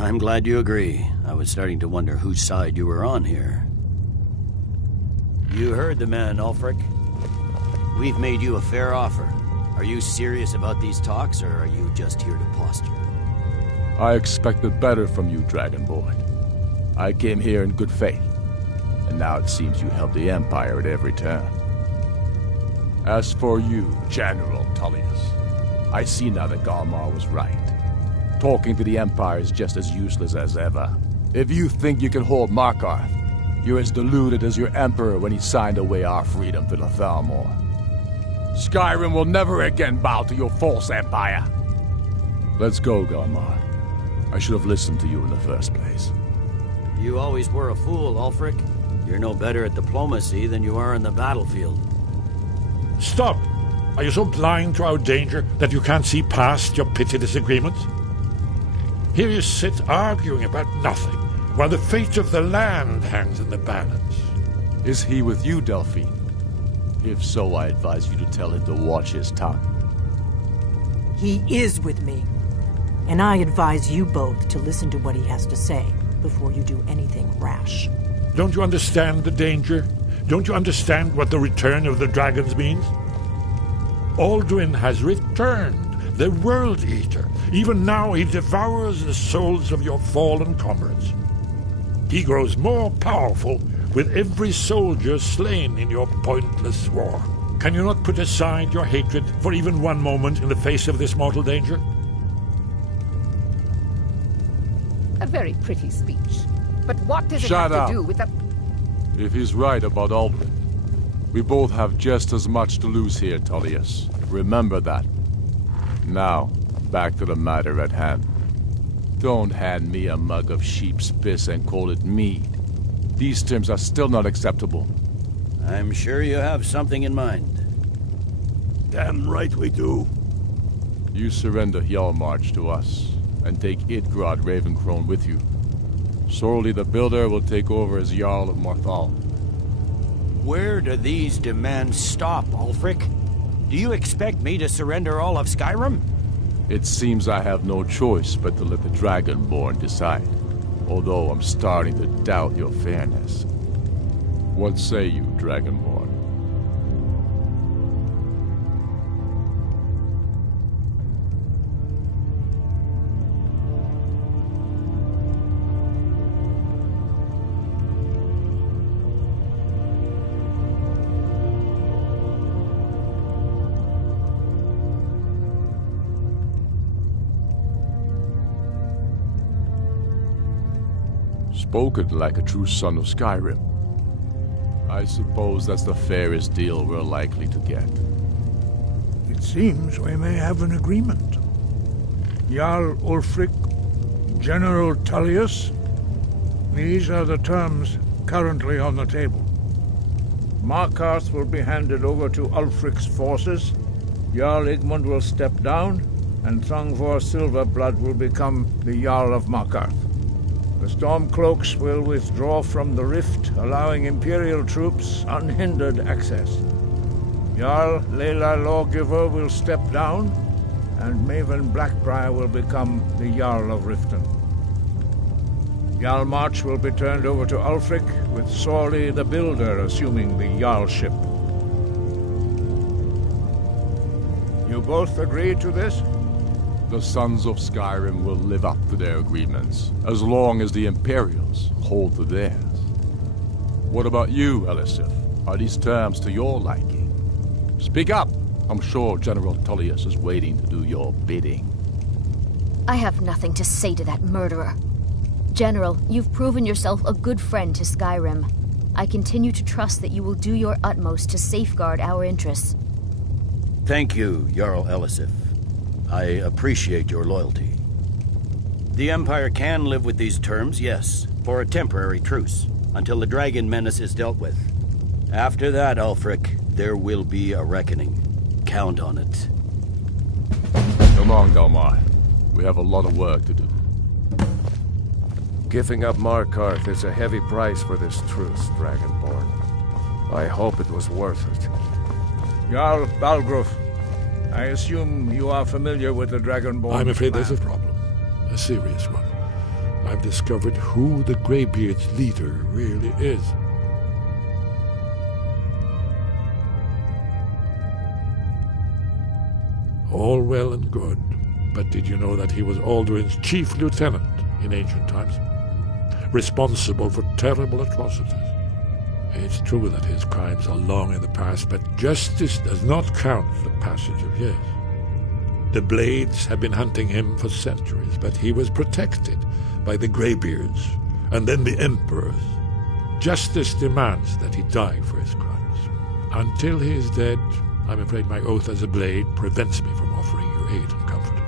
I'm glad you agree. I was starting to wonder whose side you were on here. You heard the man, Ulfric. We've made you a fair offer. Are you serious about these talks, or are you just here to posture? I expected better from you, Dragonborn. I came here in good faith, and now it seems you help the Empire at every turn. As for you, General Tullius, I see now that Galmar was right. Talking to the Empire is just as useless as ever. If you think you can hold Markarth, you're as deluded as your Emperor when he signed away our freedom to the Thalmor. Skyrim will never again bow to your false empire. Let's go, Galmar. I should have listened to you in the first place. You always were a fool, Ulfric. You're no better at diplomacy than you are in the battlefield. Stop! Are you so blind to our danger that you can't see past your petty disagreements? Here you sit arguing about nothing, while the fate of the land hangs in the balance. Is he with you, Delphine? If so, I advise you to tell him to watch his tongue. He is with me. And I advise you both to listen to what he has to say before you do anything rash. Don't you understand the danger? Don't you understand what the return of the dragons means? Alduin has returned, the World Eater. Even now he devours the souls of your fallen comrades. He grows more powerful with every soldier slain in your pointless war. Can you not put aside your hatred for even one moment in the face of this mortal danger? A very pretty speech. But what does it Shut have up. to do with the... If he's right about Alduin, we both have just as much to lose here, Tullius. Remember that. Now, back to the matter at hand. Don't hand me a mug of sheep's piss and call it mead. These terms are still not acceptable. I'm sure you have something in mind. Damn right we do. You surrender Hjalmarch to us, and take Idgrod Ravencrone with you. Sorli the Builder will take over as Jarl of Morthal. Where do these demands stop, Ulfric? Do you expect me to surrender all of Skyrim? It seems I have no choice but to let the Dragonborn decide, although I'm starting to doubt your fairness. What say you, Dragonborn? Spoken like a true son of Skyrim. I suppose that's the fairest deal we're likely to get. It seems we may have an agreement. Jarl Ulfric, General Tullius, these are the terms currently on the table. Markarth will be handed over to Ulfric's forces, Jarl Igmund will step down, and Thongvor Silverblood will become the Jarl of Markarth. The Stormcloaks will withdraw from the rift, allowing Imperial troops unhindered access. Jarl Layla Lawgiver will step down, and Maven Blackbriar will become the Jarl of Riften. Hjalmarch will be turned over to Ulfric, with Sorli the Builder assuming the Jarlship. You both agree to this? The Sons of Skyrim will live up to their agreements, as long as the Imperials hold to theirs. What about you, Elisif? Are these terms to your liking? Speak up! I'm sure General Tullius is waiting to do your bidding. I have nothing to say to that murderer. General, you've proven yourself a good friend to Skyrim. I continue to trust that you will do your utmost to safeguard our interests. Thank you, Jarl Elisif. I appreciate your loyalty. The Empire can live with these terms, yes, for a temporary truce, until the dragon menace is dealt with. After that, Ulfric, there will be a reckoning. Count on it. Come on, Galmar. We have a lot of work to do. Giving up Markarth is a heavy price for this truce, Dragonborn. I hope it was worth it. Jarl Balgruuf, I assume you are familiar with the Dragonborn I'm afraid plan. there's a problem. A serious one. I've discovered who the Greybeard's leader really is. All well and good, but did you know that he was Aldrin's chief lieutenant in ancient times? Responsible for terrible atrocities. It's true that his crimes are long in the past, but justice does not count the passage of years. The Blades have been hunting him for centuries, but he was protected by the Greybeards, and then the Emperors. Justice demands that he die for his crimes. Until he is dead, I'm afraid my oath as a Blade prevents me from offering you aid and comfort.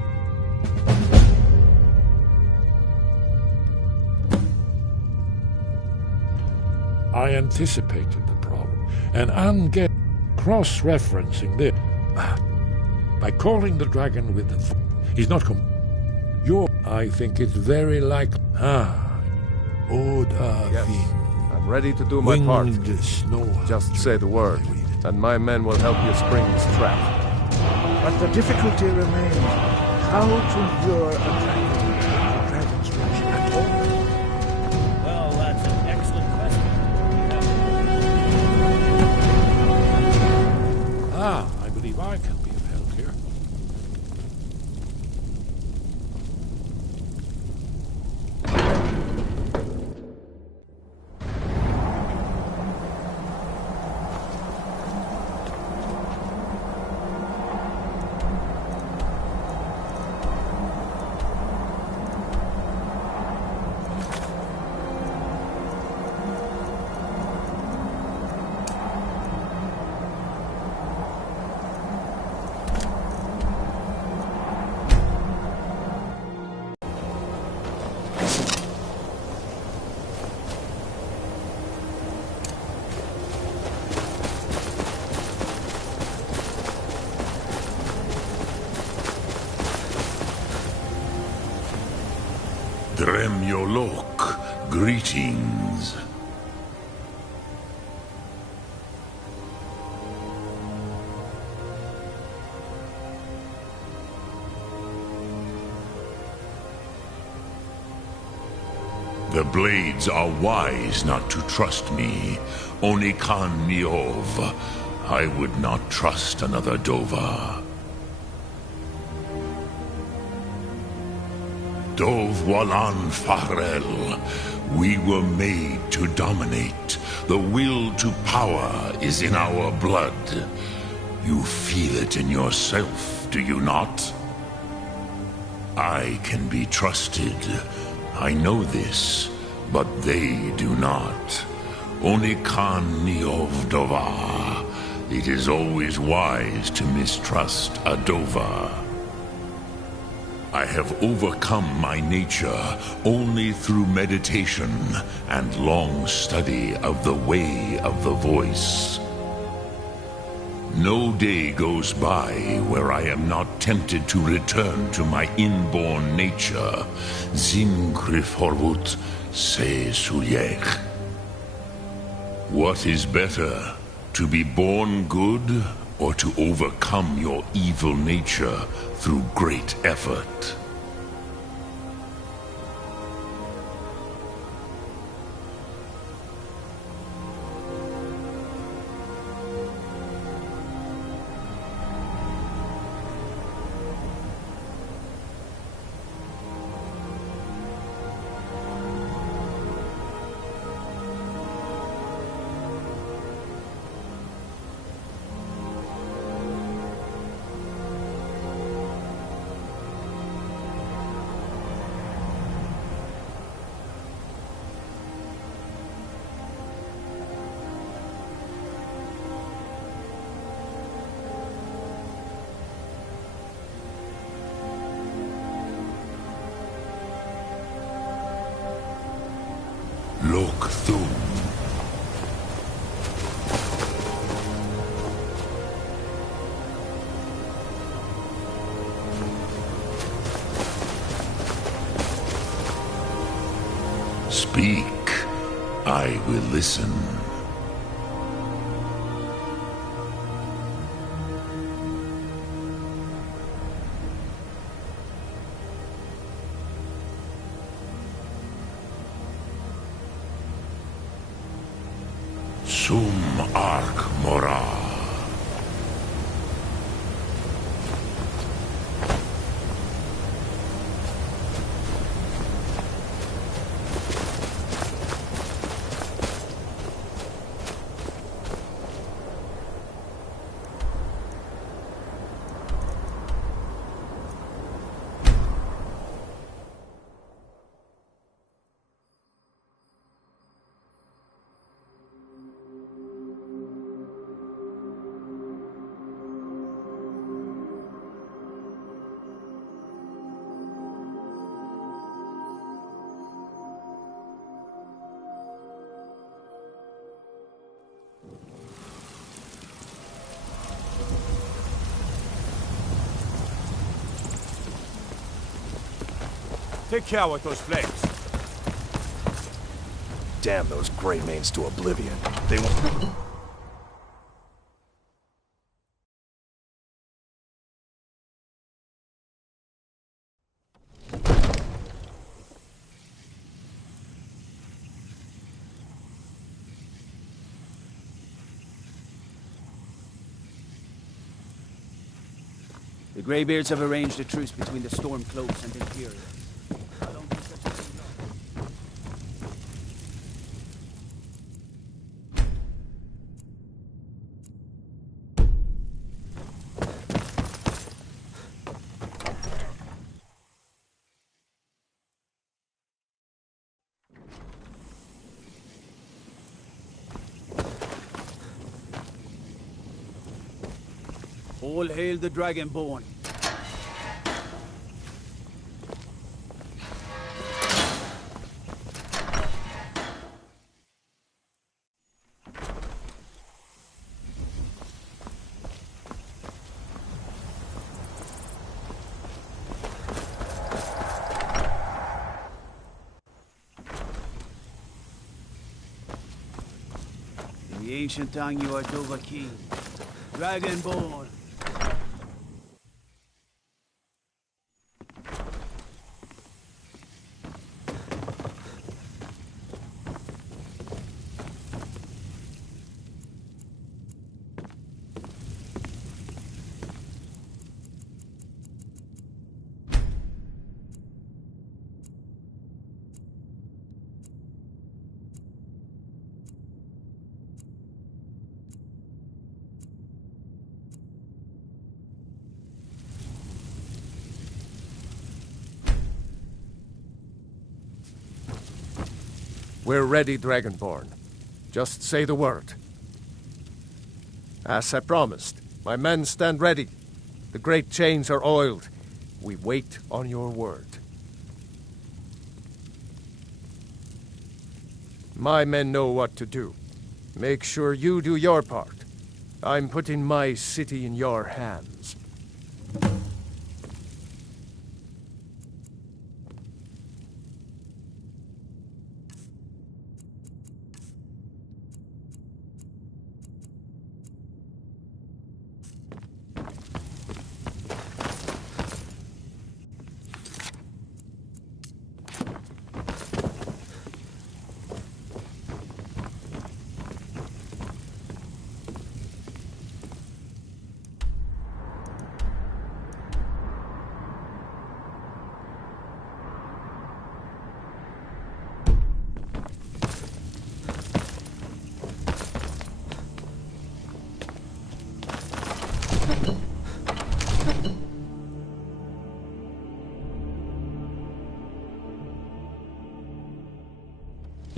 I anticipated the problem, and I'm cross-referencing this. By calling the dragon with the he's not I think it's very likely. Yes, I'm ready to do my part. Just say the word, and my men will help you spring this trap. But the difficulty remains how to lure a dragon to dragon's flesh at all. Well, that's an excellent question. I believe I can be of help here. Dremyolok, greetings. The Blades are wise not to trust me. Only Khan Niov. I would not trust another Dova. Dov Walan Farel, we were made to dominate. The will to power is in our blood. You feel it in yourself, do you not? I can be trusted. I know this, but they do not. Only Khan Niov Dova. It is always wise to mistrust a Dova. I have overcome my nature only through meditation and long study of the way of the voice. No day goes by where I am not tempted to return to my inborn nature. Zimgrifhorvut se suyech. What is better, to be born good or to overcome your evil nature through great effort? Look through. Speak. I will listen. Sum Arc Mora. Take care with those flames. Damn those Greymanes to oblivion. They won't... The Greybeards have arranged a truce between the Stormcloaks and Imperials. How long will such a thing last? All hail the Dragonborn. In the ancient tongue you are Dovahkiin, Dragonborn. We're ready, Dragonborn. Just say the word. As I promised, my men stand ready. The great chains are oiled. We wait on your word. My men know what to do. Make sure you do your part. I'm putting my city in your hands.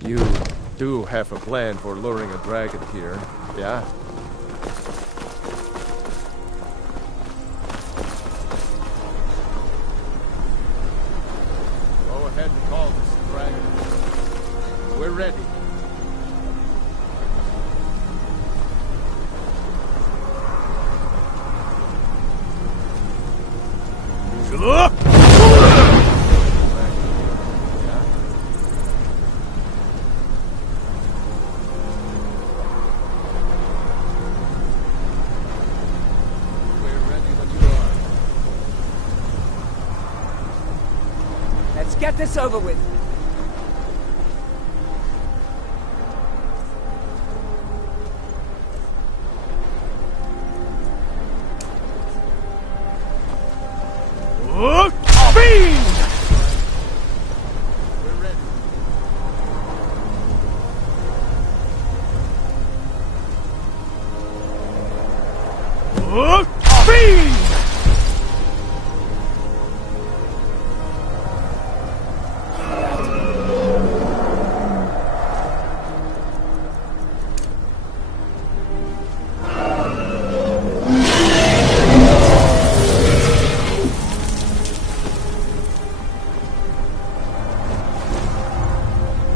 You do have a plan for luring a dragon here, yeah? Go ahead and call this dragon. We're ready. Let's get this over with.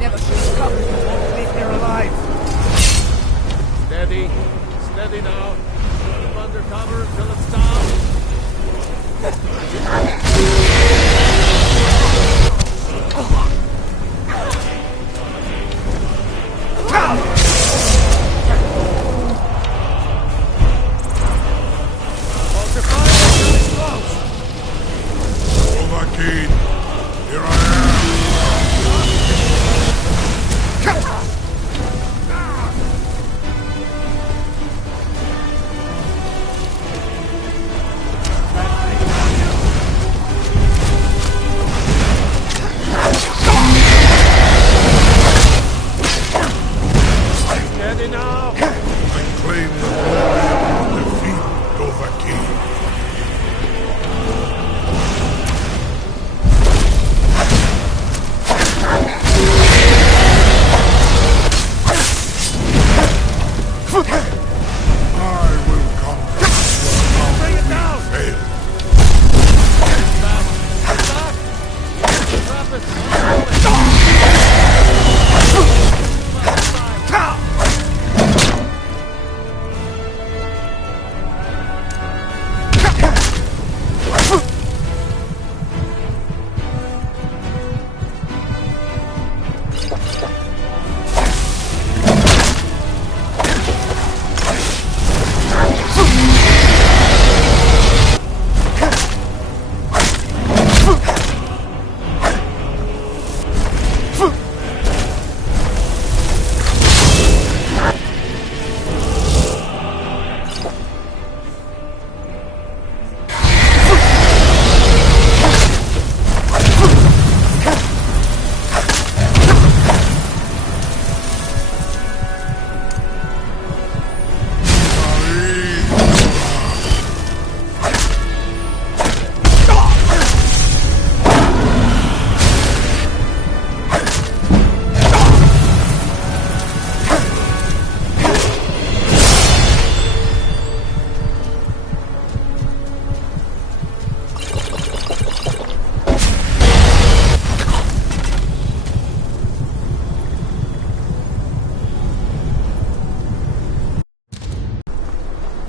Never should have come. Leave here alive. Steady. Steady now. Keep under cover until it's down. Overkeen, here I am. Steady now. I claim the glory of defeat, Overkeen. I will conquer. Bring it down. Fail.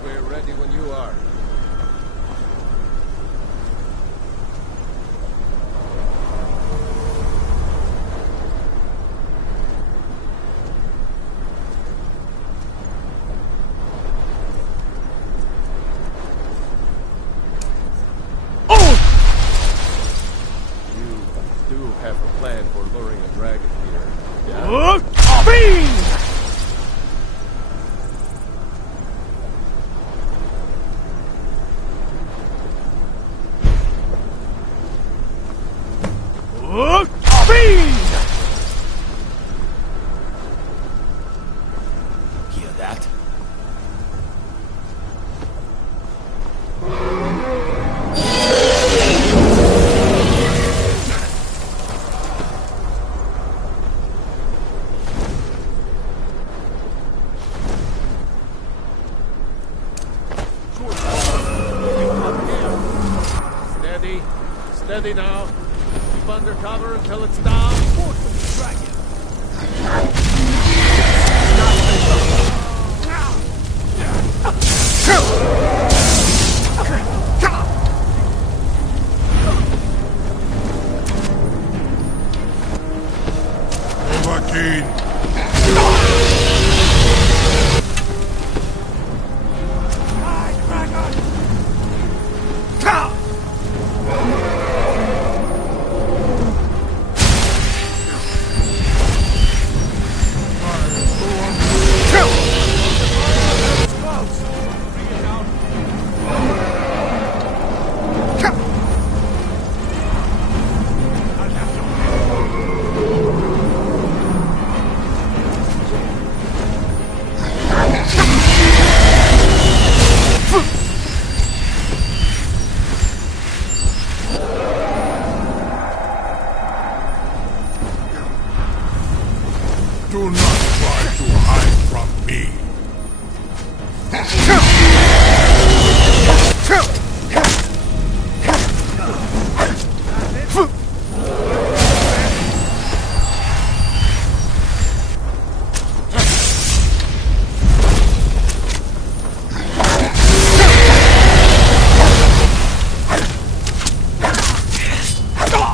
We're ready when you are. You do have a plan for luring a dragon here. Yeah? Hear that? Steady. Steady now. Keep under cover until it's down. Dragon. try to hide from me.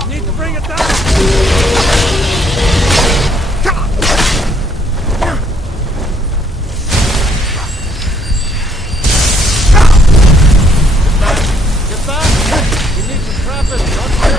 Need to bring it down! Get back! We need to trap it, not kill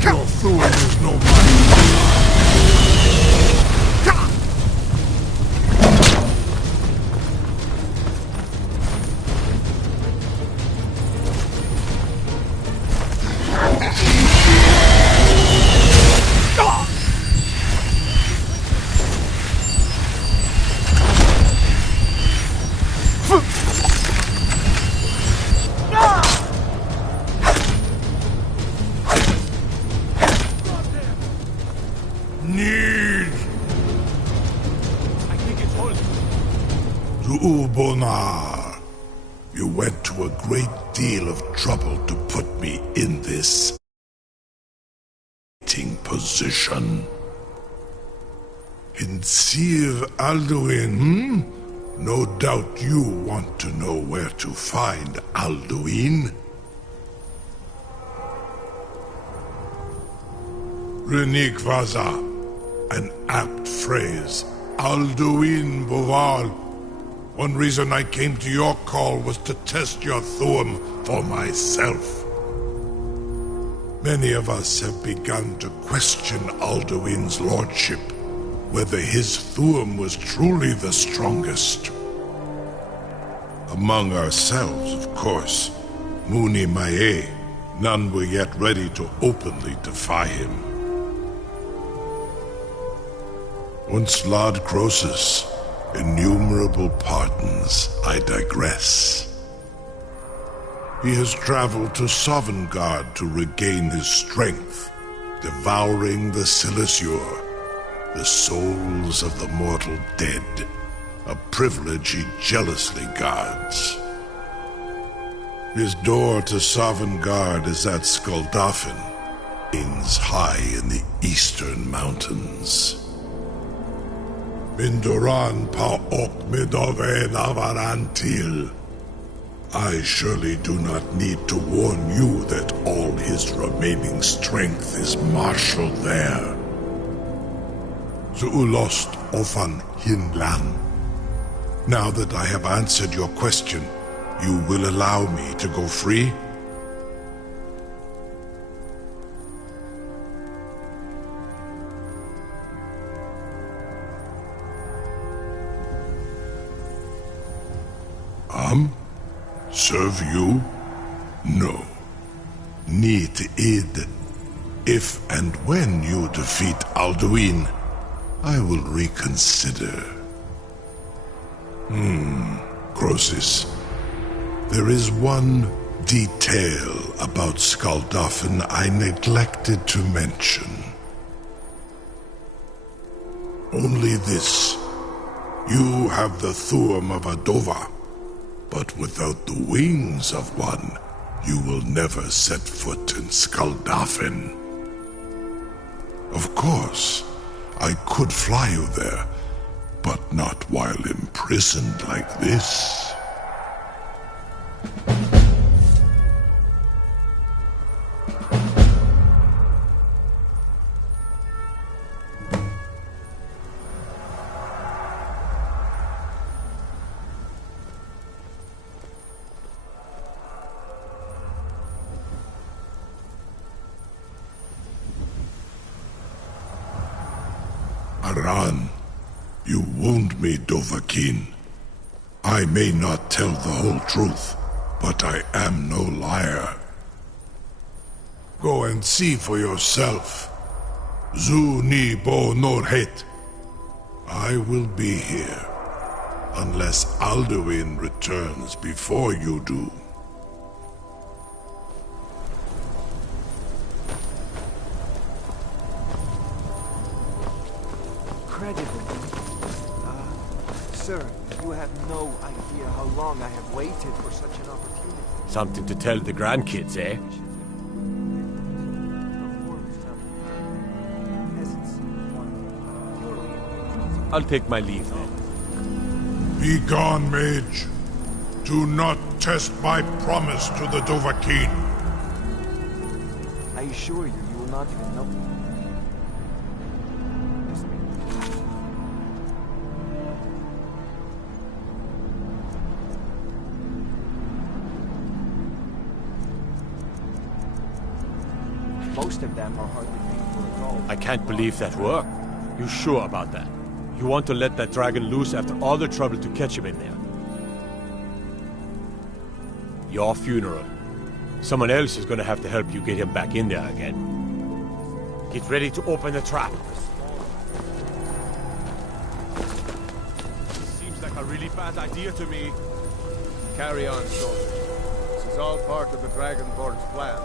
Your fool is no match. Need I think it's holding. to Ubonar. You went to a great deal of trouble to put me in this position. In Sir Alduin, No doubt you want to know where to find Alduin. Renikvaza, an apt phrase. Alduin Boval. One reason I came to your call was to test your Thuum for myself. Many of us have begun to question Alduin's lordship, whether his Thuum was truly the strongest. Among ourselves, of course, Muni Mae, none were yet ready to openly defy him. Once Lord Croesus, innumerable pardons, I digress. He has traveled to Sovngarde to regain his strength, devouring the Silesure, the souls of the mortal dead, a privilege he jealously guards. His door to Sovngarde is at Skuldafn, reigns high in the eastern mountains. Mindoran pa ok midove navarantil. I surely do not need to warn you that all his remaining strength is marshaled there. Zuulost ofan hinlan. Now that I have answered your question, you will allow me to go free? Serve you? No. Need id. If and when you defeat Alduin, I will reconsider. Croesus. There is one detail about Skuldafn I neglected to mention. Only this. You have the Thuum of Adova, but without the wings of one, you will never set foot in Skuldafn. Of course, I could fly you there, but not while imprisoned like this. Aran, you wound me, Dovahkiin. I may not tell the whole truth, but I am no liar. Go and see for yourself. Zu ni bo norhet. I will be here, unless Alduin returns before you do. Incredible. Sir, you have no idea how long I have waited for such an opportunity. Something to tell the grandkids, eh? I'll take my leave then. Be gone, mage. Do not test my promise to the Dovahkiin. I assure you, you will not even know. Most of them are hardly painful at all. I can't believe that worked. You sure about that? You want to let that dragon loose after all the trouble to catch him in there? Your funeral. Someone else is gonna have to help you get him back in there again. Get ready to open the trap. Seems like a really bad idea to me. Carry on, soldier. This is all part of the Dragonborn's plan.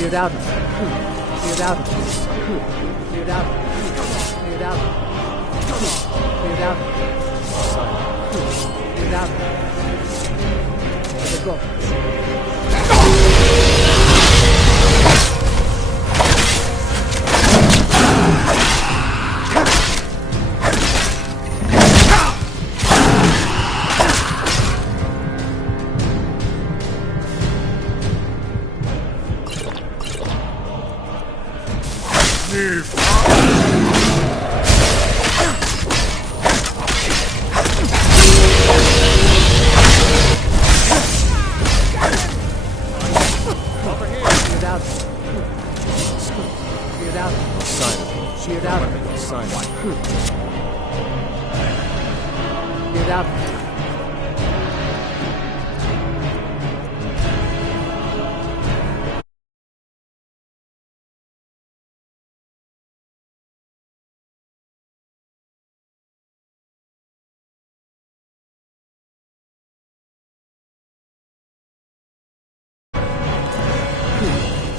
Cleared out. Cleared out. Cleared out. Cleared out. Cleared out. Cleared out. Let it go.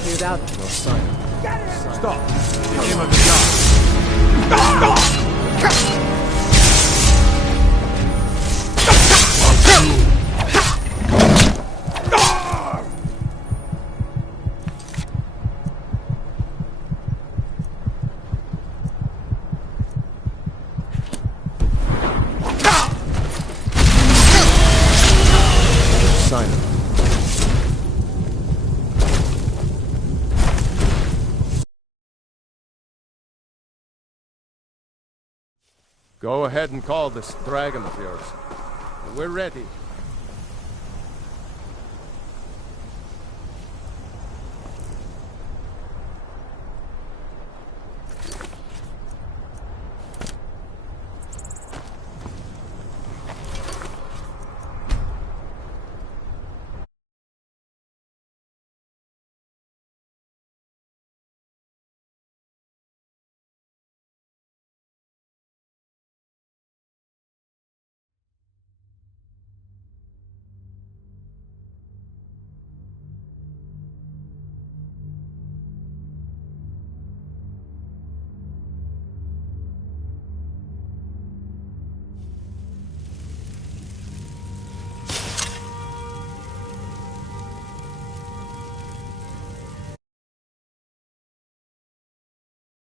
Cleared out. No sign. Stop! The aim of the gun. Go ahead and call this dragon of yours. We're ready.